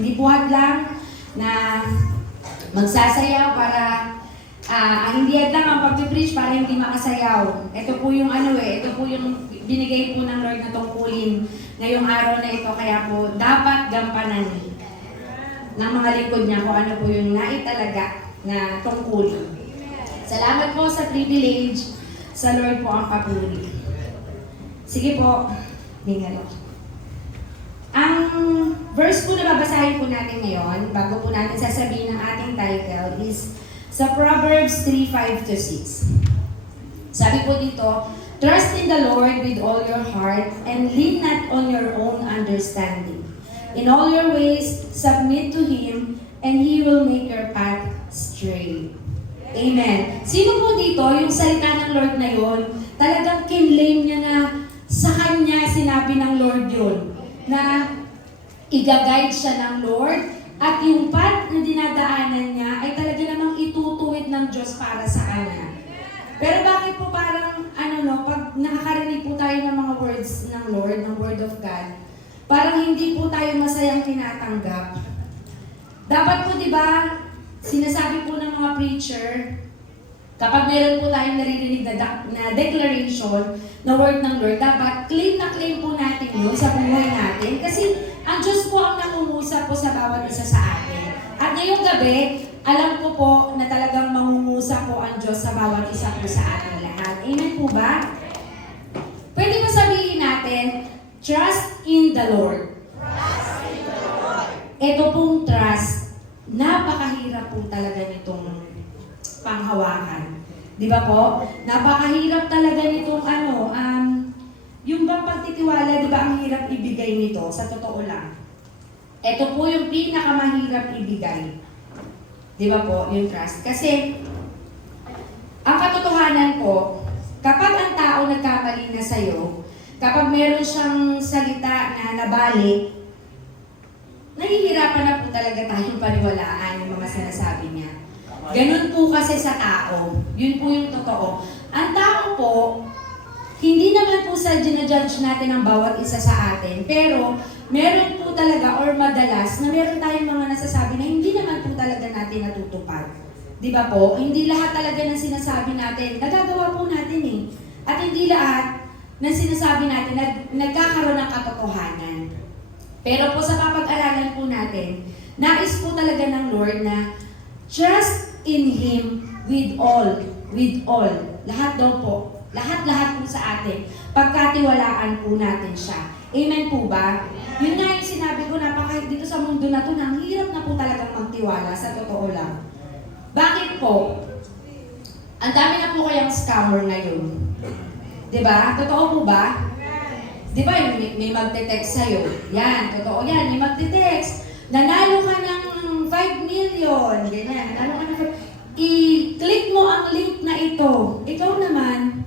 Hindi po hadlang na magsasayaw para hindi hadlang ang pag-preach para hindi makasayaw. Ito po yung ito po yung binigay po ng Lord na tungkulin ngayong araw na ito. Kaya po, dapat gampanan ng mga likod niya kung ano po yung naitalaga na tungkulin. Salamat po sa privilege. Sa Lord po ang papuri. Sige po, hingalo. Ang verse po na babasahin po natin ngayon, bago po natin sasabihin ang ating title, is sa Proverbs 3:5-6. Sabi po dito, trust in the Lord with all your heart and lean not on your own understanding. In all your ways, submit to Him and He will make your path straight. Amen. Sino po dito, yung salita ng Lord na yun, talagang kinlaim niya na sa Kanya sinabi ng Lord yun, na i-guide siya ng Lord, at yung path na dinadaanan niya ay talaga namang itutuwid ng Diyos para sa Kanya. Pero bakit po parang, pag nakakarinig po tayo ng mga words ng Lord, ng Word of God, parang hindi po tayo masayang tinatanggap. Dapat po, di ba, sinasabi po ng mga preacher, kapag meron po tayong naririnig na declaration, na word ng Lord, dapat claim na claim po natin yun sa buhay natin. Kasi ang Diyos po ang nangungusap po sa bawat isa sa atin. At ngayong gabi, alam ko po na talagang mangungusap po ang Diyos sa bawat isa po sa ating lahat. Amen po ba? Pwede ba sabihin natin, trust in the Lord. Trust in the Lord. Ito pong trust, napakahirap po talaga nitong panghawakan. Di ba po? Napakahirap talaga nitong yung bang pagtitiwala, di ba ang hirap ibigay nito? Sa totoo lang. Ito po yung pinakamahirap ibigay. Di ba po? Yung trust. Kasi, ang katotohanan po, kapag ang tao nagkamali na sa'yo, kapag meron siyang salita na nabalik, nahihirapan na po talaga tayong paniwalaan yung mga sinasabi niya. Ganun po kasi sa tao. Yun po yung totoo. Ang tao po, hindi naman po sa ginajudge natin ang bawat isa sa atin, pero meron po talaga or madalas na meron tayong mga nasasabi na hindi naman po talaga natin natutupad. Di ba po? Hindi lahat talaga ng sinasabi natin, nagagawa po natin eh. At hindi lahat ng sinasabi natin nagkakaroon ng katotohanan. Pero po sa papag-aralan po natin, nais po talaga ng Lord na trust in Him with all. Lahat daw po. Lahat-lahat po sa atin. Pagkatiwalaan po natin siya. Amen po ba? Yun nga yung sinabi ko, dito sa mundo na to, ang hirap na po talagang magtiwala, sa totoo lang. Bakit po? Ang dami na po kayang scammer ngayon. Diba? Totoo po ba? Diba yung may magte-text sa'yo? Yan, totoo yan. May magte-text. Nanalo ka ng 5 million. Ganyan. Nanalo ka ng 5. I-click mo ang link na ito. Ikaw naman,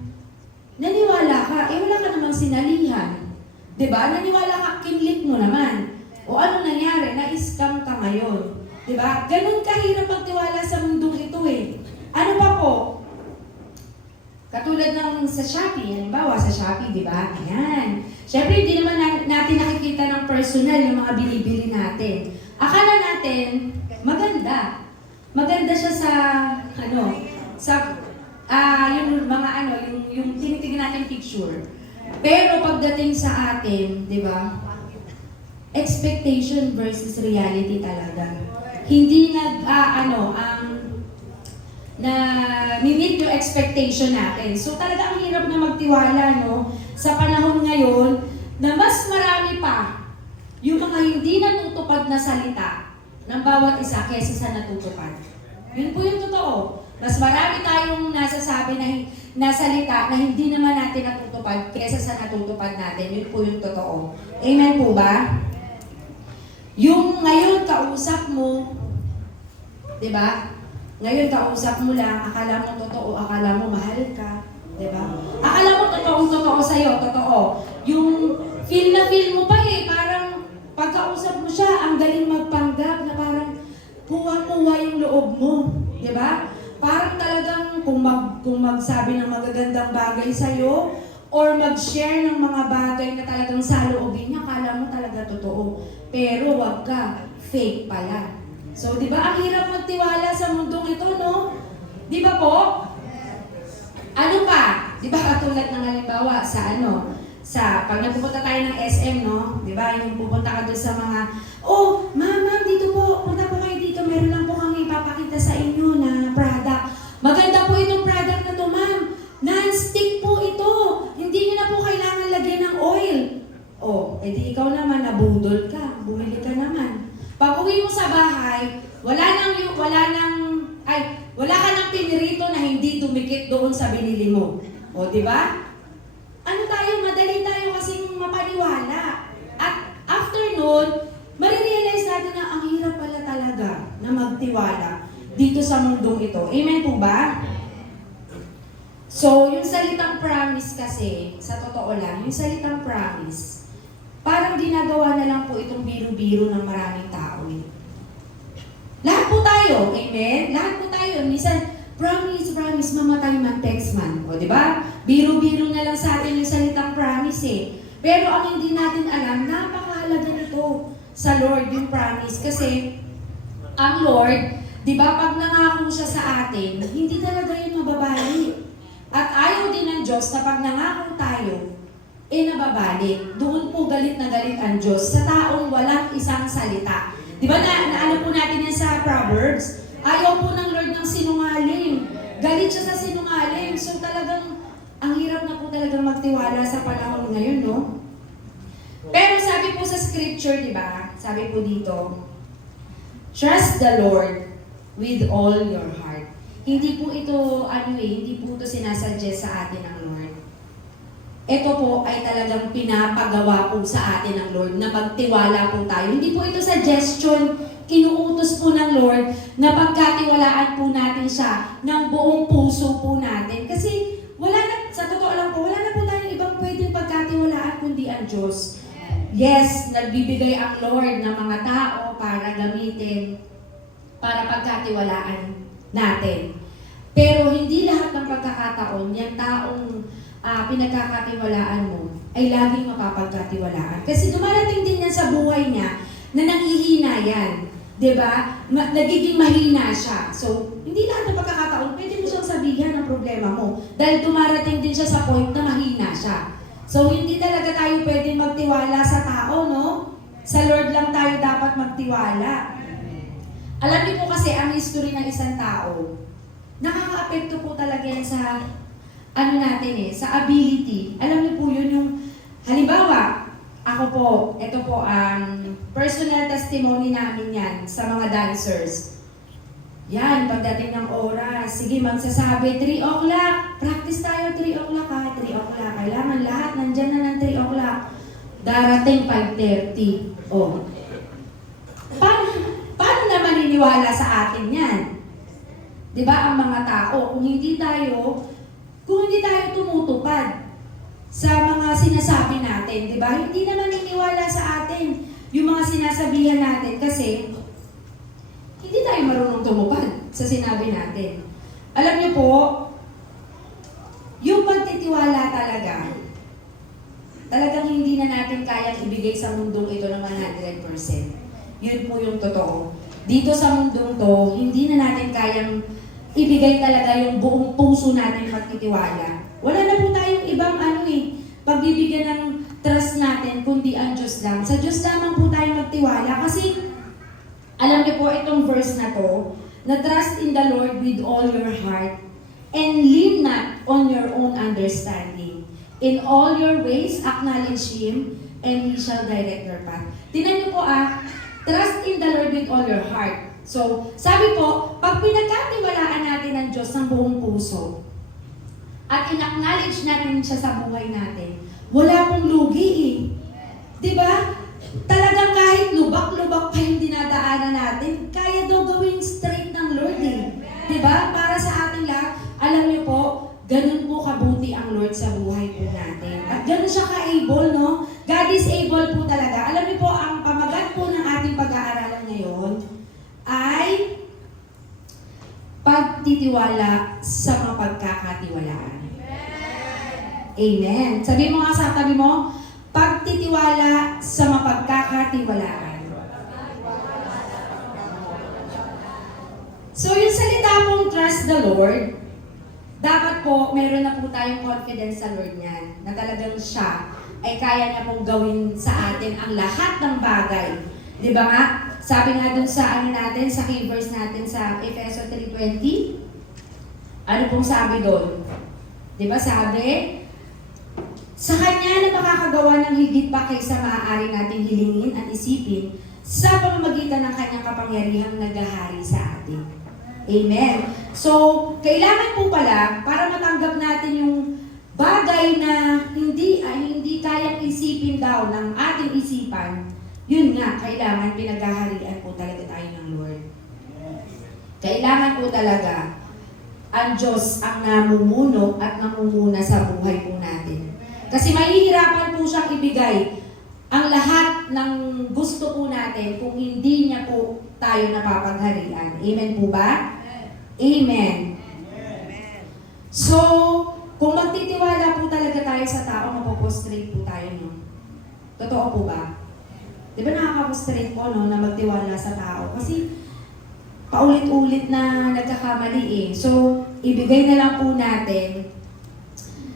naniwala ka. Wala ka namang sinalihan. Diba? Naniwala ka, kinlik mo naman. O ano nangyari? Na-scam ka ngayon. Diba? Ganun kahirap magtiwala sa mundong ito eh. Ano pa po? Katulad ng sa Shopee, halimbawa sa Shopee, di ba? Ayan. Siyempre, hindi naman natin nakikita ng personal yung mga binibili natin. Akala natin, maganda. Maganda siya sa, yung mga yung tinitingnan natin picture. Pero pagdating sa atin, di ba? Expectation versus reality talaga. Hindi na-meet yung expectation natin. So talaga ang hirap na magtiwala, no? Sa panahon ngayon, na mas marami pa yung mga hindi natutupad na salita ng bawat isa kaysa sa natutupad. Yun po yung totoo. Mas marami tayong nasasabi na salita na hindi naman natin natutupad kaysa sa natutupad natin. Yun po yung totoo. Amen po ba? Yung ngayon kausap mo, di ba? Ngayon, kausap mo lang, akala mo totoo, akala mo mahal ka. Diba? Akala mo totoo sa'yo, totoo. Yung feel mo pa eh, parang pagkausap mo siya, ang galing magpanggap na parang puwa-puwa yung loob mo. Diba? Parang talagang kung magsabi ng magagandang bagay sa'yo, or mag-share ng mga bagay na talagang saloobin niya, akala mo talaga totoo. Pero wag ka. fake pala. So, di ba, ang hirap magtiwala sa mundong ito, no? Di ba po? Ano pa? Di ba, katulad ng halimbawa sa pag nagpupunta tayo ng SM, no? Di ba, yung pupunta ka doon sa mga, oh, ma'am, dito po, punta po kayo dito, meron lang po kami ipapakita sa inyo na product. Maganda po itong product na to, ma'am. Non-stick po ito. Hindi niyo na po kailangan lagyan ng oil. Oh, edi ikaw naman, nabudol ka. Bumili ka naman. Pag uwi mo sa bahay, wala ka nang pinirito na hindi dumikit doon sa binili mo. O, di ba? Madali tayo kasing mapaniwala. At after nun, marirealize natin na ang hirap pala talaga na magtiwala dito sa mundong ito. Amen po ba? So, yung salitang promise kasi, sa totoo lang, yung salitang promise, parang ginagawa na lang po itong biro-biro ng maraming tao. Lahat po tayo, amen? Lahat po tayo. Minsan, promise, mamatay man, text man. O, di ba? Biro-biro na lang sa atin yung salitang promise eh. Pero ang hindi natin alam, napakahalaga nito sa Lord yung promise. Kasi, ang Lord, di ba, pag nangako siya sa atin, hindi talaga yun mababalik. At ayaw din ng Diyos na pag nangako tayo, nababalik. Doon po galit na galit ang Diyos sa taong walang isang salita. Di ba ano po natin yan sa Proverbs? Ayaw po ng Lord ng sinungaling. Galit siya sa sinungaling. So talagang, ang hirap na po talagang magtiwala sa panahon ngayon, no? Pero sabi po sa scripture, di ba? Sabi po dito, trust the Lord with all your heart. Hindi po ito, hindi po ito sinasuggest sa atin ng Lord. Ito po ay talagang pinapagawa po sa atin ng Lord na magtiwala po tayo. Hindi po ito suggestion, kinuutos po ng Lord na pagkatiwalaan po natin siya ng buong puso po natin. Kasi sa totoo lang po, wala na po tayong ibang pwedeng pagkatiwalaan kundi ang Diyos. Yes, nagbibigay ang Lord ng mga tao para gamitin, para pagkatiwalaan natin. Pero hindi lahat ng pagkakataon, yung taong pinagkakatiwalaan mo ay laging mapapagkatiwalaan. Kasi dumarating din yan sa buhay niya na nanghihina yan. Diba? Nagiging mahina siya. So, hindi lahat ng pagkakataon, pwede mo siyang sabihan ang problema mo. Dahil dumarating din siya sa point na mahina siya. So, hindi talaga tayo pwede magtiwala sa tao, no? Sa Lord lang tayo dapat magtiwala. Alam niyo po kasi ang history ng isang tao, nakaka-apekto po talaga yan sa sa ability. Alam niyo po yun yung, halimbawa, ako po, ito po ang personal testimony namin yan sa mga dancers. Yan, pagdating ng oras, sige magsasabi, 3 o'clock, practice tayo 3 o'clock ha, 3 o'clock. Kailangan lahat, nandyan na ng 3 o'clock. Darating 5:30. Oh. Paano na maniniwala sa atin yan? Diba ang mga tao, kung hindi tayo tumutupad sa mga sinasabi natin, di ba? Hindi naman niniwala sa atin yung mga sinasabihan natin kasi hindi tayo marunong tumupad sa sinabi natin. Alam niyo po, yung pagtitiwala talagang hindi na natin kayang ibigay sa mundong ito ng 100%. Yun po yung totoo. Dito sa mundong to, hindi na natin kayang ibigay talaga yung buong puso natin pagtitiwala. Wala na po tayong ibang pagbibigyan ng trust natin, kundi ang Diyos lang. Sa Diyos lamang po tayo magtiwala kasi alam niyo po itong verse na to, na trust in the Lord with all your heart and lean not on your own understanding. In all your ways, acknowledge Him and He shall direct your path. Tingnan niyo po trust in the Lord with all your heart. So, sabi po, pag pinagkatiwalaan natin ang Diyos ng buong puso, at in-acknowledge natin siya sa buhay natin, wala pong lugi eh. Diba? Talagang kahit lubak-lubak pa yung dinadaanan natin, kaya daw gawin straight ng Lord eh. Diba? Para sa ating lahat, alam niyo po, ganun po kabuti ang Lord sa buhay po natin. At ganun siya ka-able, no? God is able po talaga. Alam niyo po, ang pamagat po ng ating pag-aaralan ngayon ay pagtitiwala sa mapagkakatiwalaan. Amen. Sabi mo nga sa tabi mo, pagtitiwala sa mapagkakatiwalaan. So yung salita pong trust the Lord, dapat po meron na po tayong confidence sa Lord niyan, na talagang siya ay kaya niya pong gawin sa atin ang lahat ng bagay. Di ba nga? Sabi nga dun sa ano natin, sa key verse natin sa Efeso 3:20, ano pong sabi doon? Di ba sabi? Sa Kanya na makakagawa ng higit pa kaysa maaari nating hilingin at isipin sa pamamagitan ng Kanyang kapangyarihang naghahari sa atin. Amen. So, kailangan po pala, para matanggap natin yung bagay na hindi kayang isipin daw ng ating isipan, yun nga, kailangan pinaghaharian po talaga tayo ng Lord. Kailangan po talaga ang Diyos ang namumuno at namumuna sa buhay po natin. Kasi mahihirapan po siyang ibigay ang lahat ng gusto po natin kung hindi niya po tayo napapagharian. Amen po ba? Amen. So, kung magtitiwala po talaga tayo sa tao, mapopostrate po tayo, no? Totoo po ba? Di ba nakakapostrate po, no, na magtiwala sa tao? Kasi paulit-ulit na nagkakamali eh. So, ibigay na lang po natin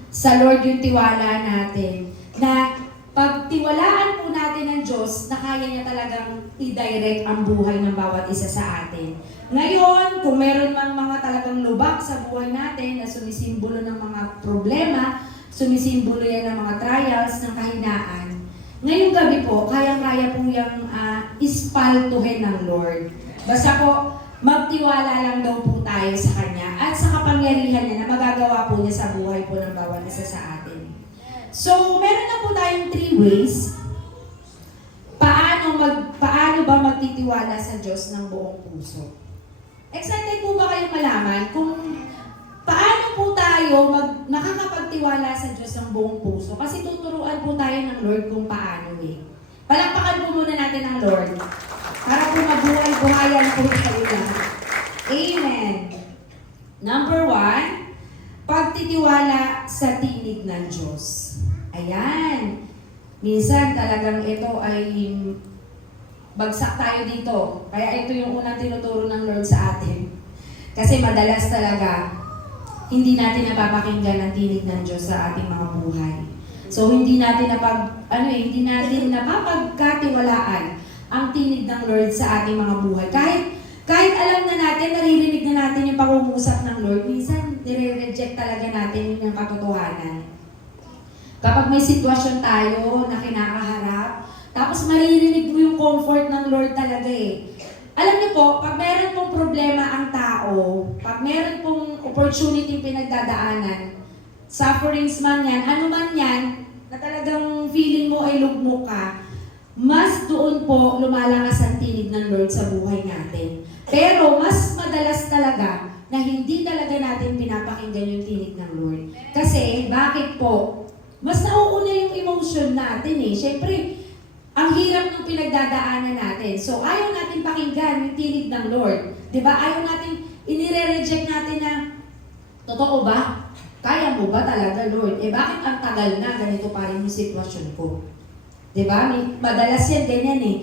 sa Lord yung tiwala natin na pagtiwalaan po natin ng Diyos na kaya niya talagang i-direct ang buhay ng bawat isa sa atin. Ngayon, kung meron mang mga talagang lubak sa buhay natin na sumisimbolo ng mga problema, sumisimbolo yan ng mga trials, ng kahinaan, ngayong gabi po, kayang-kaya po yung ispaltuhin ng Lord. Basta po, magtiwala lang daw po tayo sa Kanya at sa kapangyarihan niya na magagawa po niya sa buhay po ng bawat isa sa atin. So, meron na po tayong 3 ways paano ba magtitiwala sa Diyos ng buong puso. Excited po ba kayong malaman kung paano po tayo nakakapagtiwala sa Diyos ng buong puso? Kasi tuturuan po tayo ng Lord kung paano eh. Palakpakan po muna natin ang Lord para po mabuhay-buhayan po tayo lahat. Amen. Number 1, pagtitiwala sa tinig ng Diyos. Ayan. Minsan talagang ito ay bagsak tayo dito. Kaya ito yung unang tinuturo ng Lord sa atin. Kasi madalas talaga, hindi natin napapakinggan ang tinig ng Diyos sa ating mga buhay. So hindi natin hindi natin napapagkatiwalaan ang tinig ng Lord sa ating mga buhay. Kahit alam na natin, naririnig na natin yung pangungusap ng Lord, minsan nire-reject talaga natin yung katotohanan. Kapag may sitwasyon tayo na kinakaharap, tapos maririnig mo yung comfort ng Lord talaga eh. Alam niyo po, pag meron pong problema ang tao, pag meron pong opportunity pinagdadaanan, sufferings man yan, ano man yan, na talagang feeling mo ay lugmok ka, mas doon po lumalakas ang tinig ng Lord sa buhay natin. Pero mas madalas talaga na hindi talaga natin pinapakinggan yung tinig ng Lord. Kasi, bakit po? Mas nauuna yung emotion natin eh. Siyempre, ang hirap ng pinagdadaanan natin. So, ayaw natin pakinggan yung tinig ng Lord. Diba? Ayaw natin, inire-reject natin na, totoo ba? Kaya mo ba talaga, Lord? Bakit ang tagal na ganito pa rin yung sitwasyon ko? Diba? Madalas yan, ganyan eh.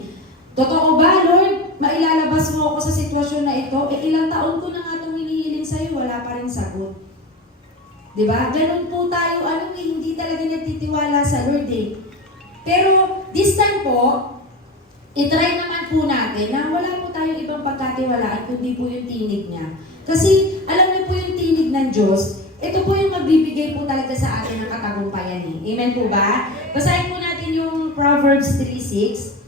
Totoo ba, Lord? Mailalabas mo ako sa sitwasyon na ito? Ilang taon ko na nga itong hinihiling sa'yo, wala pa rin sagot. Diba? Ganun po tayo, hindi talaga nagtitiwala sa Lord eh. Pero this time po, itry naman po natin na wala po tayong ibang pagkatiwalaan kundi po yung tinig niya. Kasi alam niyo po yung tinig ng Diyos, ito po yung magbibigay po talaga sa atin ng katagumpayan eh. Amen po ba? Basahin po natin yung Proverbs 3:6.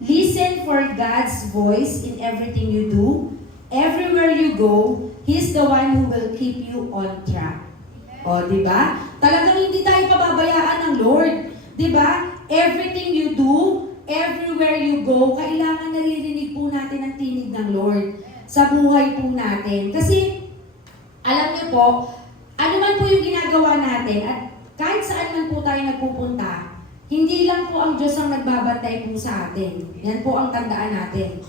Listen for God's voice in everything you do. Everywhere you go, He's the one who will keep you on track. O, di ba? Talagang hindi tayo pababayaan ng Lord. Di ba? Everything you do, everywhere you go, kailangan naririnig po natin ang tinig ng Lord sa buhay po natin. Kasi, alam niyo po, ano man po yung ginagawa natin at kahit saan man po tayo nagpupunta, hindi lang po ang Diyos ang nagbabantay po sa atin. Yan po ang tandaan natin.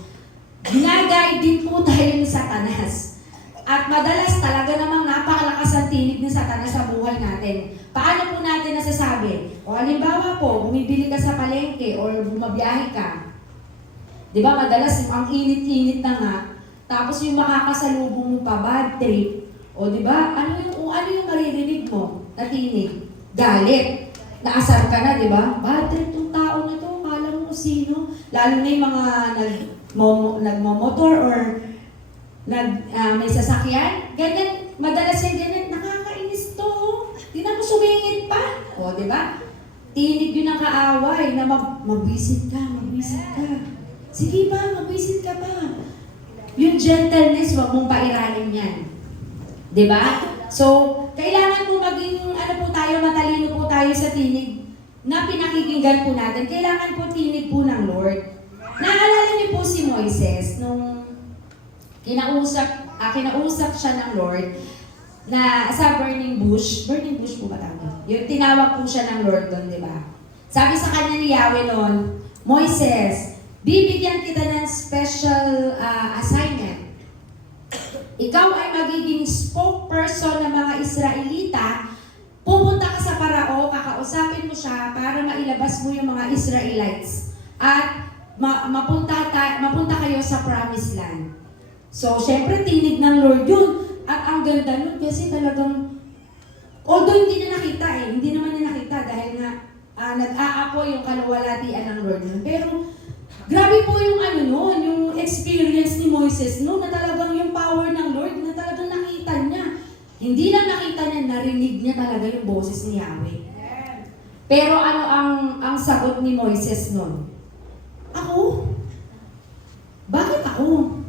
Ginagay din po tayo ni Satanas. At madalas talaga namang napakalakas ang tinig ni Satanas sa buhay natin. Paano po natin nasasabi? O halimbawa po, bumibili ka sa palengke or bumabiyahe ka. Di ba madalas ang init-init na nga, Tapos yung makakasalubong mo pa, bad trip. O, di ba? Ano yung maririnig mo na tinig? Galit. Naasar ka na, di ba? Bad trip tong tao na to. Kala mo kung sino. Lalo na yung mga nagmomotor or may sasakyan. Ganyan, madalas yung ganyan, nakakainis to. Di na mo sumingit pa. O, di ba? Tinig yun ang kaaway na mag-visit ka. Sige pa, mag-visit ka pa. Yung gentleness, wag mong pairanin yan. Di ba? So, kailangan po maging, matalino po tayo sa tinig na pinakikinggan po natin. Kailangan po tinig po ng Lord. Naalala niyo po si Moises nung kinausap siya ng Lord na sa burning bush po ba tawag? Yung tinawag po siya ng Lord doon, di ba? Sabi sa kanya ni Yahweh noon, Moises, bibigyan kita ng special assignment. Ikaw ay magiging spokesperson ng mga Israelita. Pupunta ka sa Parao, kakausapin mo siya para mailabas mo yung mga Israelites. At mapunta kayo sa Promised Land. So, syempre, tinig ng Lord yun. At ang ganda nun kasi talagang, although hindi naman niya nakita dahil nga nag-aapoy yung kaluwalhatian ng Lord nun. Pero, grabe po yung yung experience ni Moises na talagang yung power ng Lord na talagang nakita niya. Hindi lang nakita niya, narinig niya talaga yung boses ni Yahweh. Pero ang sagot ni Moises nun? Ako? Bakit ako?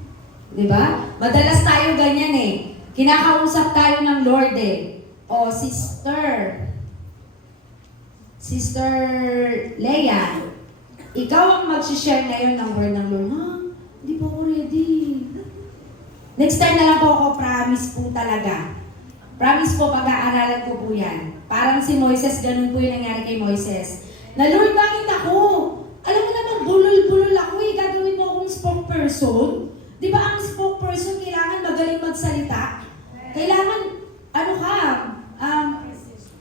Diba? Madalas tayo ganyan eh. Kinakausap tayo ng Lord eh. O, Sister Leia, ikaw ang mag-share ngayon ng word ng Lord. Ha? Hindi po ako ready. Next time na lang po ako, promise po talaga. Promise po, pag-aaralan ko po yan. Parang si Moises, ganun po yung nangyari kay Moises. Na Lord, bakit ako? Alam mo naman, bulol-bulol ako eh. Gagawin mo akong spokesperson. Di ba ang spokesperson, kailangan magaling magsalita? Kailangan,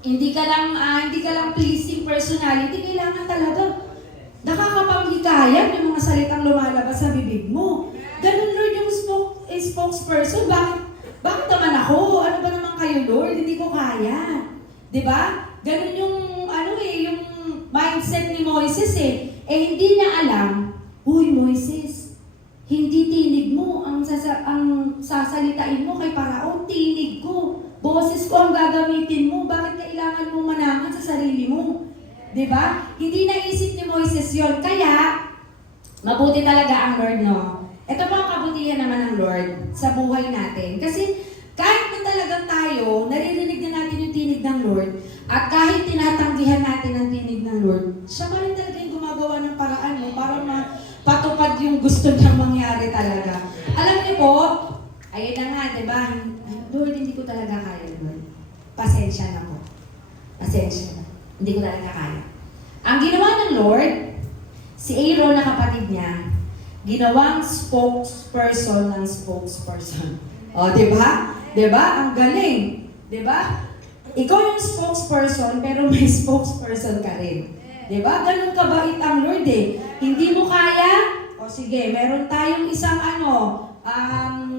hindi ka lang pleasing personality, kailangan talaga nakakapanghikayat yung mga salitang lumalabas sa bibig mo. Ganun, Lord, yung spokesperson. Bakit naman ako? Ano ba naman kayo, Lord? Hindi ko kaya. Di ba? Ganun yung, yung mindset ni Moises eh. Hindi niya alam, huy, Moises, hindi tinig mo ang sasalitain mo kay Parao, tinig ko. Boses ko ang gagamitin mo. Bakit kailangan mo manangan sa sarili mo? Diba? Hindi naisip ni Moises yon. Kaya, mabuti talaga ang Lord, no? Ito po ang kabutihan naman ng Lord sa buhay natin. Kasi kahit na talagang tayo, naririnig na natin yung tinig ng Lord, at kahit tinatanggihan natin ang tinig ng Lord, siya pa rin talaga yung gumagawa ng paraan mo para mapatupad yung gusto niyang mangyari talaga. Alam niyo po, ayun na nga, diba? Lord, hindi ko talaga kaya, Lord. Pasensya na po. Pasensya na. Hindi ko talaga kaya. Ang ginawa ng Lord, si Aaron na kapatid niya, ginawang spokesperson ng spokesperson. O, diba? Diba? Ang galing. Diba? Ikaw yung spokesperson, pero may spokesperson ka rin. Diba? Ganun kabait ang Lord eh. Hindi mo kaya? O sige, meron tayong isang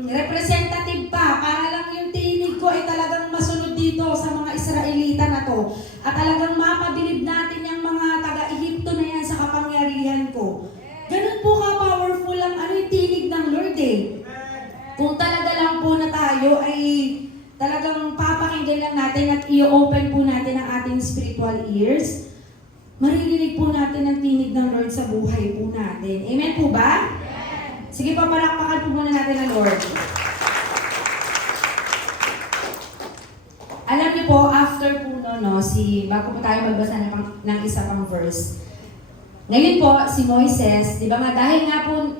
representative pa para lang yung tinig ko ay talagang masunod dito sa mga Israelita na to. At talagang mapabilib natin yung mga taga-Ehipto na yan sa kapangyarihan ko. Ganun po ka-powerful ang yung tinig ng Lord eh. Kung talaga lang po na tayo ay talagang papakinggan lang natin at i-open po natin ang ating spiritual ears, maririnig po natin ang tinig ng Lord sa buhay po natin. Amen po ba? Sige, papalakpakan po muna natin ang Lord. Alam niyo po, after po bago po tayo magbasa ng isa pang verse, ngayon po, si Moises, di ba nga, dahil nga po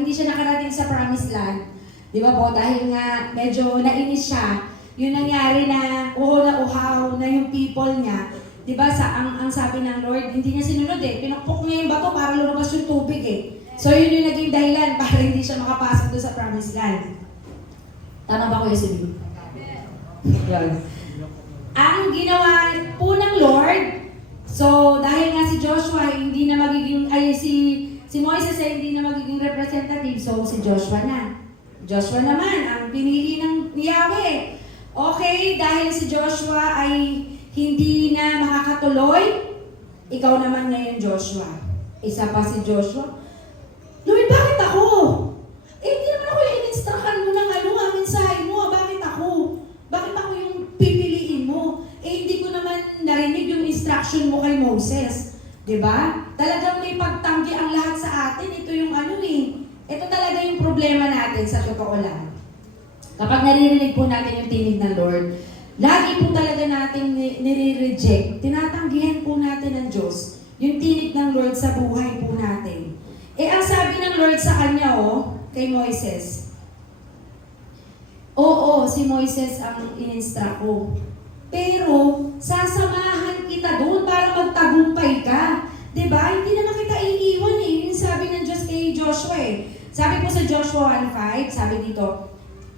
hindi siya nakarating sa Promised Land, di ba po, dahil nga medyo nainis siya, yun nangyari na uhaw na yung people niya, di ba, ang sabi ng Lord, hindi niya sinunod eh, pinukpok niya yung bato para lumabas yung tubig eh. So yun yung naging dahilan para hindi siya makapasok doon sa Promised Land. Tama ba ko yung sabihin? Yun. Ang ginawa po ng Lord, so dahil nga si Joshua hindi na magiging, si Moises ay hindi na magiging representative, so si Joshua na. Joshua naman, ang pinili ng Yahweh. Okay, dahil si Joshua ay hindi na makakatuloy, ikaw naman ngayon, Joshua. Isa pa si Joshua, Lord, bakit ako? Hindi naman ako yung in-instructan mo ng mensahe mo. Bakit ako? Bakit ako yung pipiliin mo? Hindi ko naman narinig yung instruction mo kay Moses. Diba? Talagang may pagtanggi ang lahat sa atin. Ito yung ito talaga yung problema natin sa totoo lang. Kapag naririnig po natin yung tinig ng Lord, lagi po talaga natin nire-reject. Tinatanggihan po natin ng Diyos yung tinig ng Lord sa buhay po natin. Ang sabi ng Lord sa kanya, kay Moises, oo, si Moises ang in-instruct ko. Pero, sasamahan kita doon para magtagumpay ka. Diba? Hindi naman kita iiwan Yung sabi ng Diyos kay Joshua Sabi po sa Joshua 1:5, sabi dito,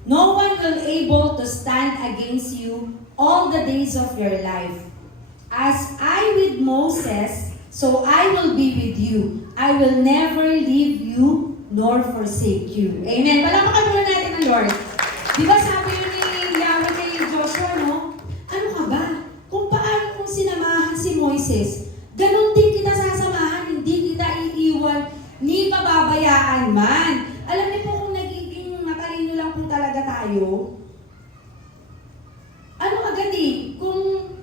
no one will able to stand against you all the days of your life. As I with Moses, so I will be with you. I will never leave you nor forsake you. Amen. Palakpakan muna natin ang Lord. Di ba sabi yun ni Yahweh kay Joshua, no? Ano ka ba? Kung paano kung sinamahan si Moises, ganun din kita sasamahan, hindi kita iiwan, ni pababayaan man. Alam niyo po kung nagiging matalino lang po talaga tayo, kung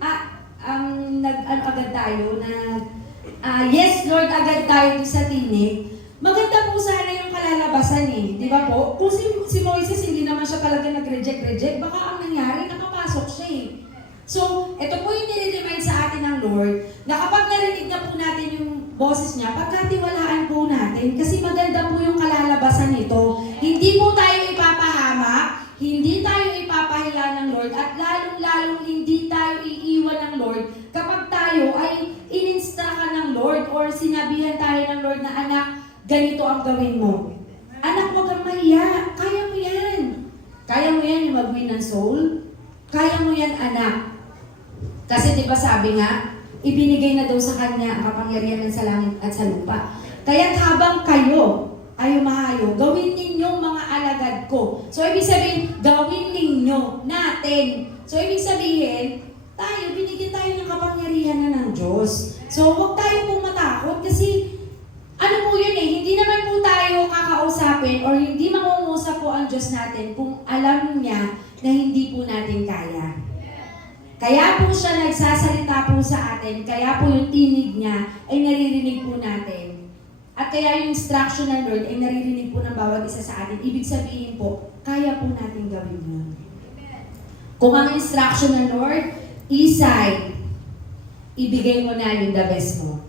agad tayo na yes Lord, agad tayo sa tinig, maganda po sana yung kalalabasan di ba po? Kung si Moises hindi naman siya talaga nag-reject, baka ang nangyari, nakapasok siya So, ito po yung nire-remind sa atin ng Lord, na kapag narinig na po natin yung boses niya, pagkatiwalaan po natin, kasi maganda po yung kalalabasan nito. Hindi po tayo ipapahamak, hindi tayo ipapahiya ng Lord, at lalong-lalong hindi tayo iiwan ng Lord kapag tayo ay in-instruct ng Lord or sinabihan tayo ng Lord na anak, ganito ang gawin mo. Anak, huwag kang mahiya. Kaya mo yan. Kaya mo yan yung mag-win ng soul. Kaya mo yan, anak. Kasi di ba sabi nga, ibinigay na daw sa kanya ang kapangyarihan ng sa langit at sa lupa. Kaya't habang kayo ay umahayo, gawin ninyong mga alagad ko. So, ibig sabihin, gawin ninyo, natin. So, ibig sabihin, binigyan tayo ng kapangyarihan na ng Diyos. So, huwag tayo pong matakot kasi, ano po yun hindi naman po tayo kakausapin or hindi mangungusap po ang Diyos natin kung alam niya na hindi po natin kaya. Kaya po siya nagsasalita po sa atin, kaya po yung tinig niya ay naririnig po natin. At kaya yung instruction ng Lord ay naririnig po ng bawat isa sa atin. Ibig sabihin po, kaya po natin gawin yun. Kung ang instruction ng Lord, Isay, ibigay mo na yung the best mo.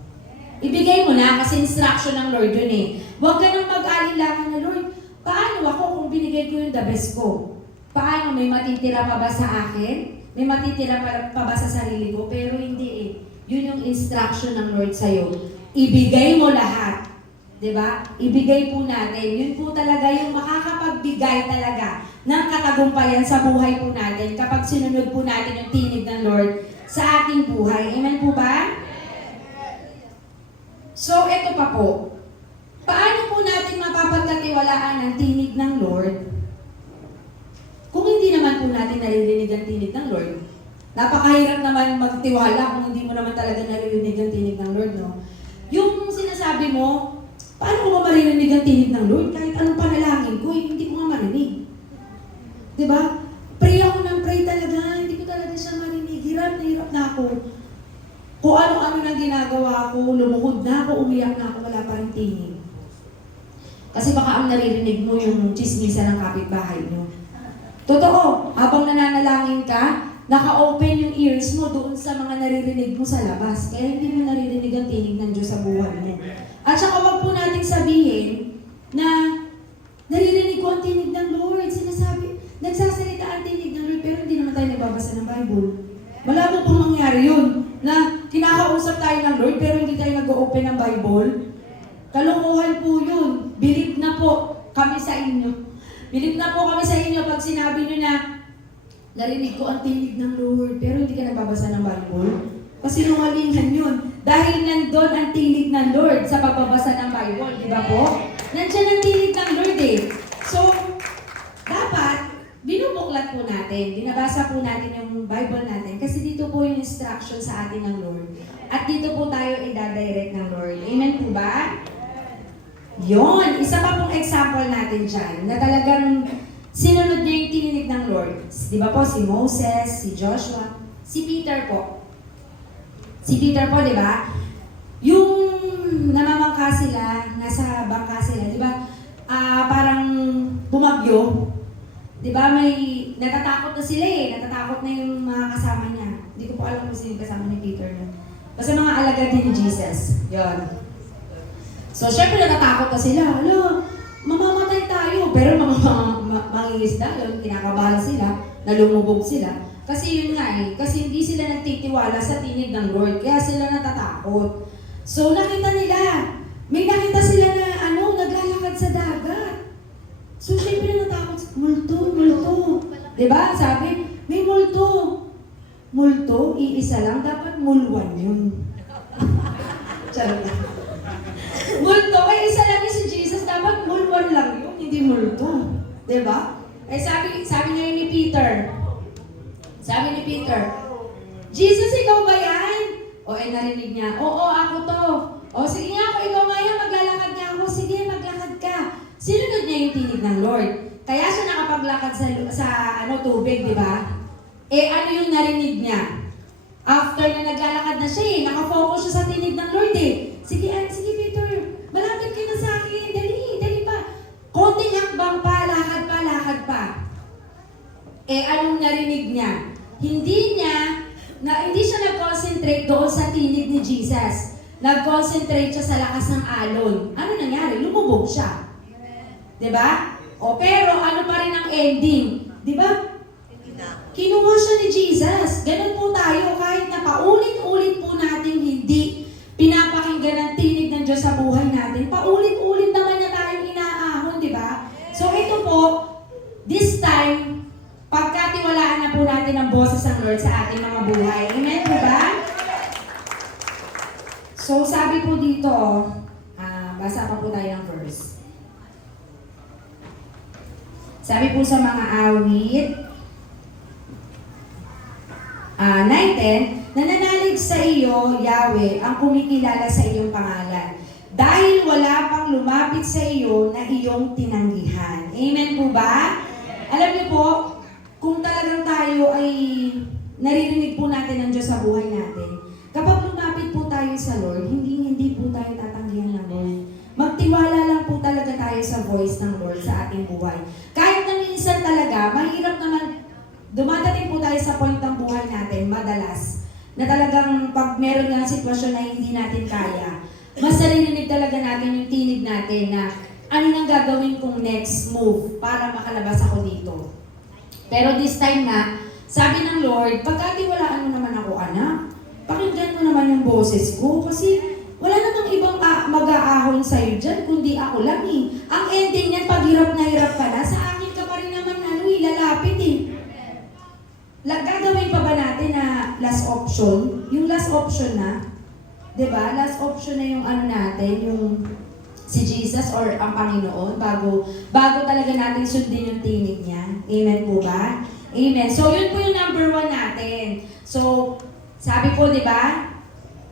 Ibigay mo na kasi instruction ng Lord yun Huwag ka nang mag-alinlangan na, Lord, paano ako kung binigay ko yung the best ko? Paano? May matitira pa ba sa akin? May matitira pa ba sa sarili ko? Pero hindi Yun yung instruction ng Lord sa'yo. Ibigay mo lahat. Diba? Ibigay po natin. Yun po talaga yung makakapagbigay talaga ng katagumpayan sa buhay po natin kapag sinunod po natin yung tinig ng Lord sa ating buhay. Amen po ba? So, eto pa po. Paano po natin mapapagkatiwalaan ang tinig ng Lord kung hindi naman po natin naririnig ang tinig ng Lord? Napakahirap naman magtiwala kung hindi mo naman talaga naririnig ang tinig ng Lord, no? Yung sinasabi mo, paano ko maririnig ang tinig ng Lord? Kahit anong panalangin ko, hindi ko nga marinig. Diba? Pray ako ng pray talaga, hindi ko talaga siya marinig. Hirap na ako. Kung ano-ano nang ginagawa ko, lumuhod na ako, umiyak na ako, wala pa rin tinig. Kasi baka ang naririnig mo yung chismisa ng kapitbahay mo. Totoo, habang nananalangin ka, naka-open yung ears mo doon sa mga naririnig mo sa labas. Kaya hindi mo naririnig ang tinig ng Diyos sa buhay mo. At saka wag po natin sabihin na naririnig ko ang tinig ng Lord. Nagsasalita ang tinig ng Lord, pero hindi naman tayo nagbabasa ng Bible. Wala mo pong mangyari yun, na kinakausap tayo ng Lord, pero hindi tayo nag-open ng Bible. Kalokohan po yun. Believe na po kami sa inyo. Believe na po kami sa inyo pag sinabi nyo na narinig ko ang tinig ng Lord, pero hindi ka nagbabasa ng Bible. Kasi nungalingan yun. Dahil nandun ang tinig ng Lord sa pagbabasa ng Bible, di ba po? Nandiyan ang tinig ng Lord So, sinusulat po natin, binabasa po natin yung Bible natin kasi dito po yung instruction sa atin ng Lord. At dito po tayo i-direct ng Lord. Amen po ba? Yon, isa pa pong example natin dyan na talagang sinunod niya yung tininig ng Lord. Di ba po si Moses, si Joshua, si Peter po. Si Peter po, di ba? Yung namamangka sila, nasa bangka sila, di ba? Parang bumagyo. Di ba may natatakot na sila eh. Natatakot na yung mga kasama niya. Hindi ko po alam kung sino yung kasama ni Peter na. Basta mga alagad din ni Jesus. Yon. So, syempre natatakot na sila. Alo, mamamatay tayo. Pero mangingisda yun, kinakabahan sila, nalumubog sila. Kasi yun nga eh, kasi hindi sila nagtitiwala sa tinig ng Lord. Kaya sila natatakot. So, nakita nila. May nakita sila na naglalakad sa dagat. So, syempre natakot. Multo. Diba? Sabi, may multo. Multo, iisa lang. Dapat mulwan yun. Charot lang. Multo, isa lang yun si Jesus. Dapat mulwan lang yun, hindi multo. Diba? Sabi niya ni Peter. Sabi ni Peter, Jesus, ikaw ba yan? Narinig niya, oo, ako to. Sige nga, kung ikaw nga yan, maglalakad nga ako. Sige, maglakad ka. Sinunod niya yung tinig ng Lord. Kaya siya nakapaglakad sa tubig, di ba? Ano yung narinig niya? After na naglalakad na siya nakafocus siya sa tinig ng Lord Sige Peter, malapit ka na sa akin. Dali pa. Konting hakbang pa, lakad pa. Anong narinig niya? Hindi siya nag-concentrate doon sa tinig ni Jesus. Nag-concentrate siya sa lakas ng alon. Ano nangyari? Lumubog siya. Diba? Pero ano pa rin ang ending? Diba? Kinuha siya ni Jesus. Ganun po tayo. Kahit na paulit-ulit po natin hindi pinapakinggan ang tinig ng Diyos sa buhay natin, paulit-ulit naman na tayong inaahon, diba? So ito po, this time, pagkatiwalaan na po natin ang boses ng Lord sa ating mga buhay. Amen po ba? So, sabi po dito, basa pa po tayo ng verse. Sabi po sa mga awit, 9:10, nananalig sa iyo, Yahweh, ang kumikilala sa iyong pangalan. Dahil wala pang lumapit sa iyo na iyong tinanggihan. Amen po ba? Alam niyo po, kung talagang tayo ay naririnig po natin ng Diyos sa buhay natin, kapag lumapit po tayo sa Lord, hindi po tayo tatanggihan ng Lord. Magtiwala lang po talaga tayo sa voice ng Lord sa ating buhay. Kahit na minsan talaga, mahirap naman, dumadating po tayo sa point ng buhay natin, madalas, na talagang pag meron nga sitwasyon na hindi natin kaya, mas naririnig talaga natin yung tinig natin na ano nang gagawin kong next move para makalabas ako dito. Pero this time nga, sabi ng Lord, pagkatiwalaan mo naman ako, anak, pakinggan mo naman yung boses ko kasi wala namang ibang mag-aahon sa'yo dyan, kundi ako lang Ang ending niyan, pag hirap na hirap ka na, sa akin ka pa rin naman lalapit Gagawin pa ba natin na last option? Yung last option na, diba? Last option na yung natin, yung si Jesus or ang Panginoon, bago talaga natin sundin yung tinig niya. Amen po ba? Amen. So, yun po yung number 1 natin. So, sabi po, di ba?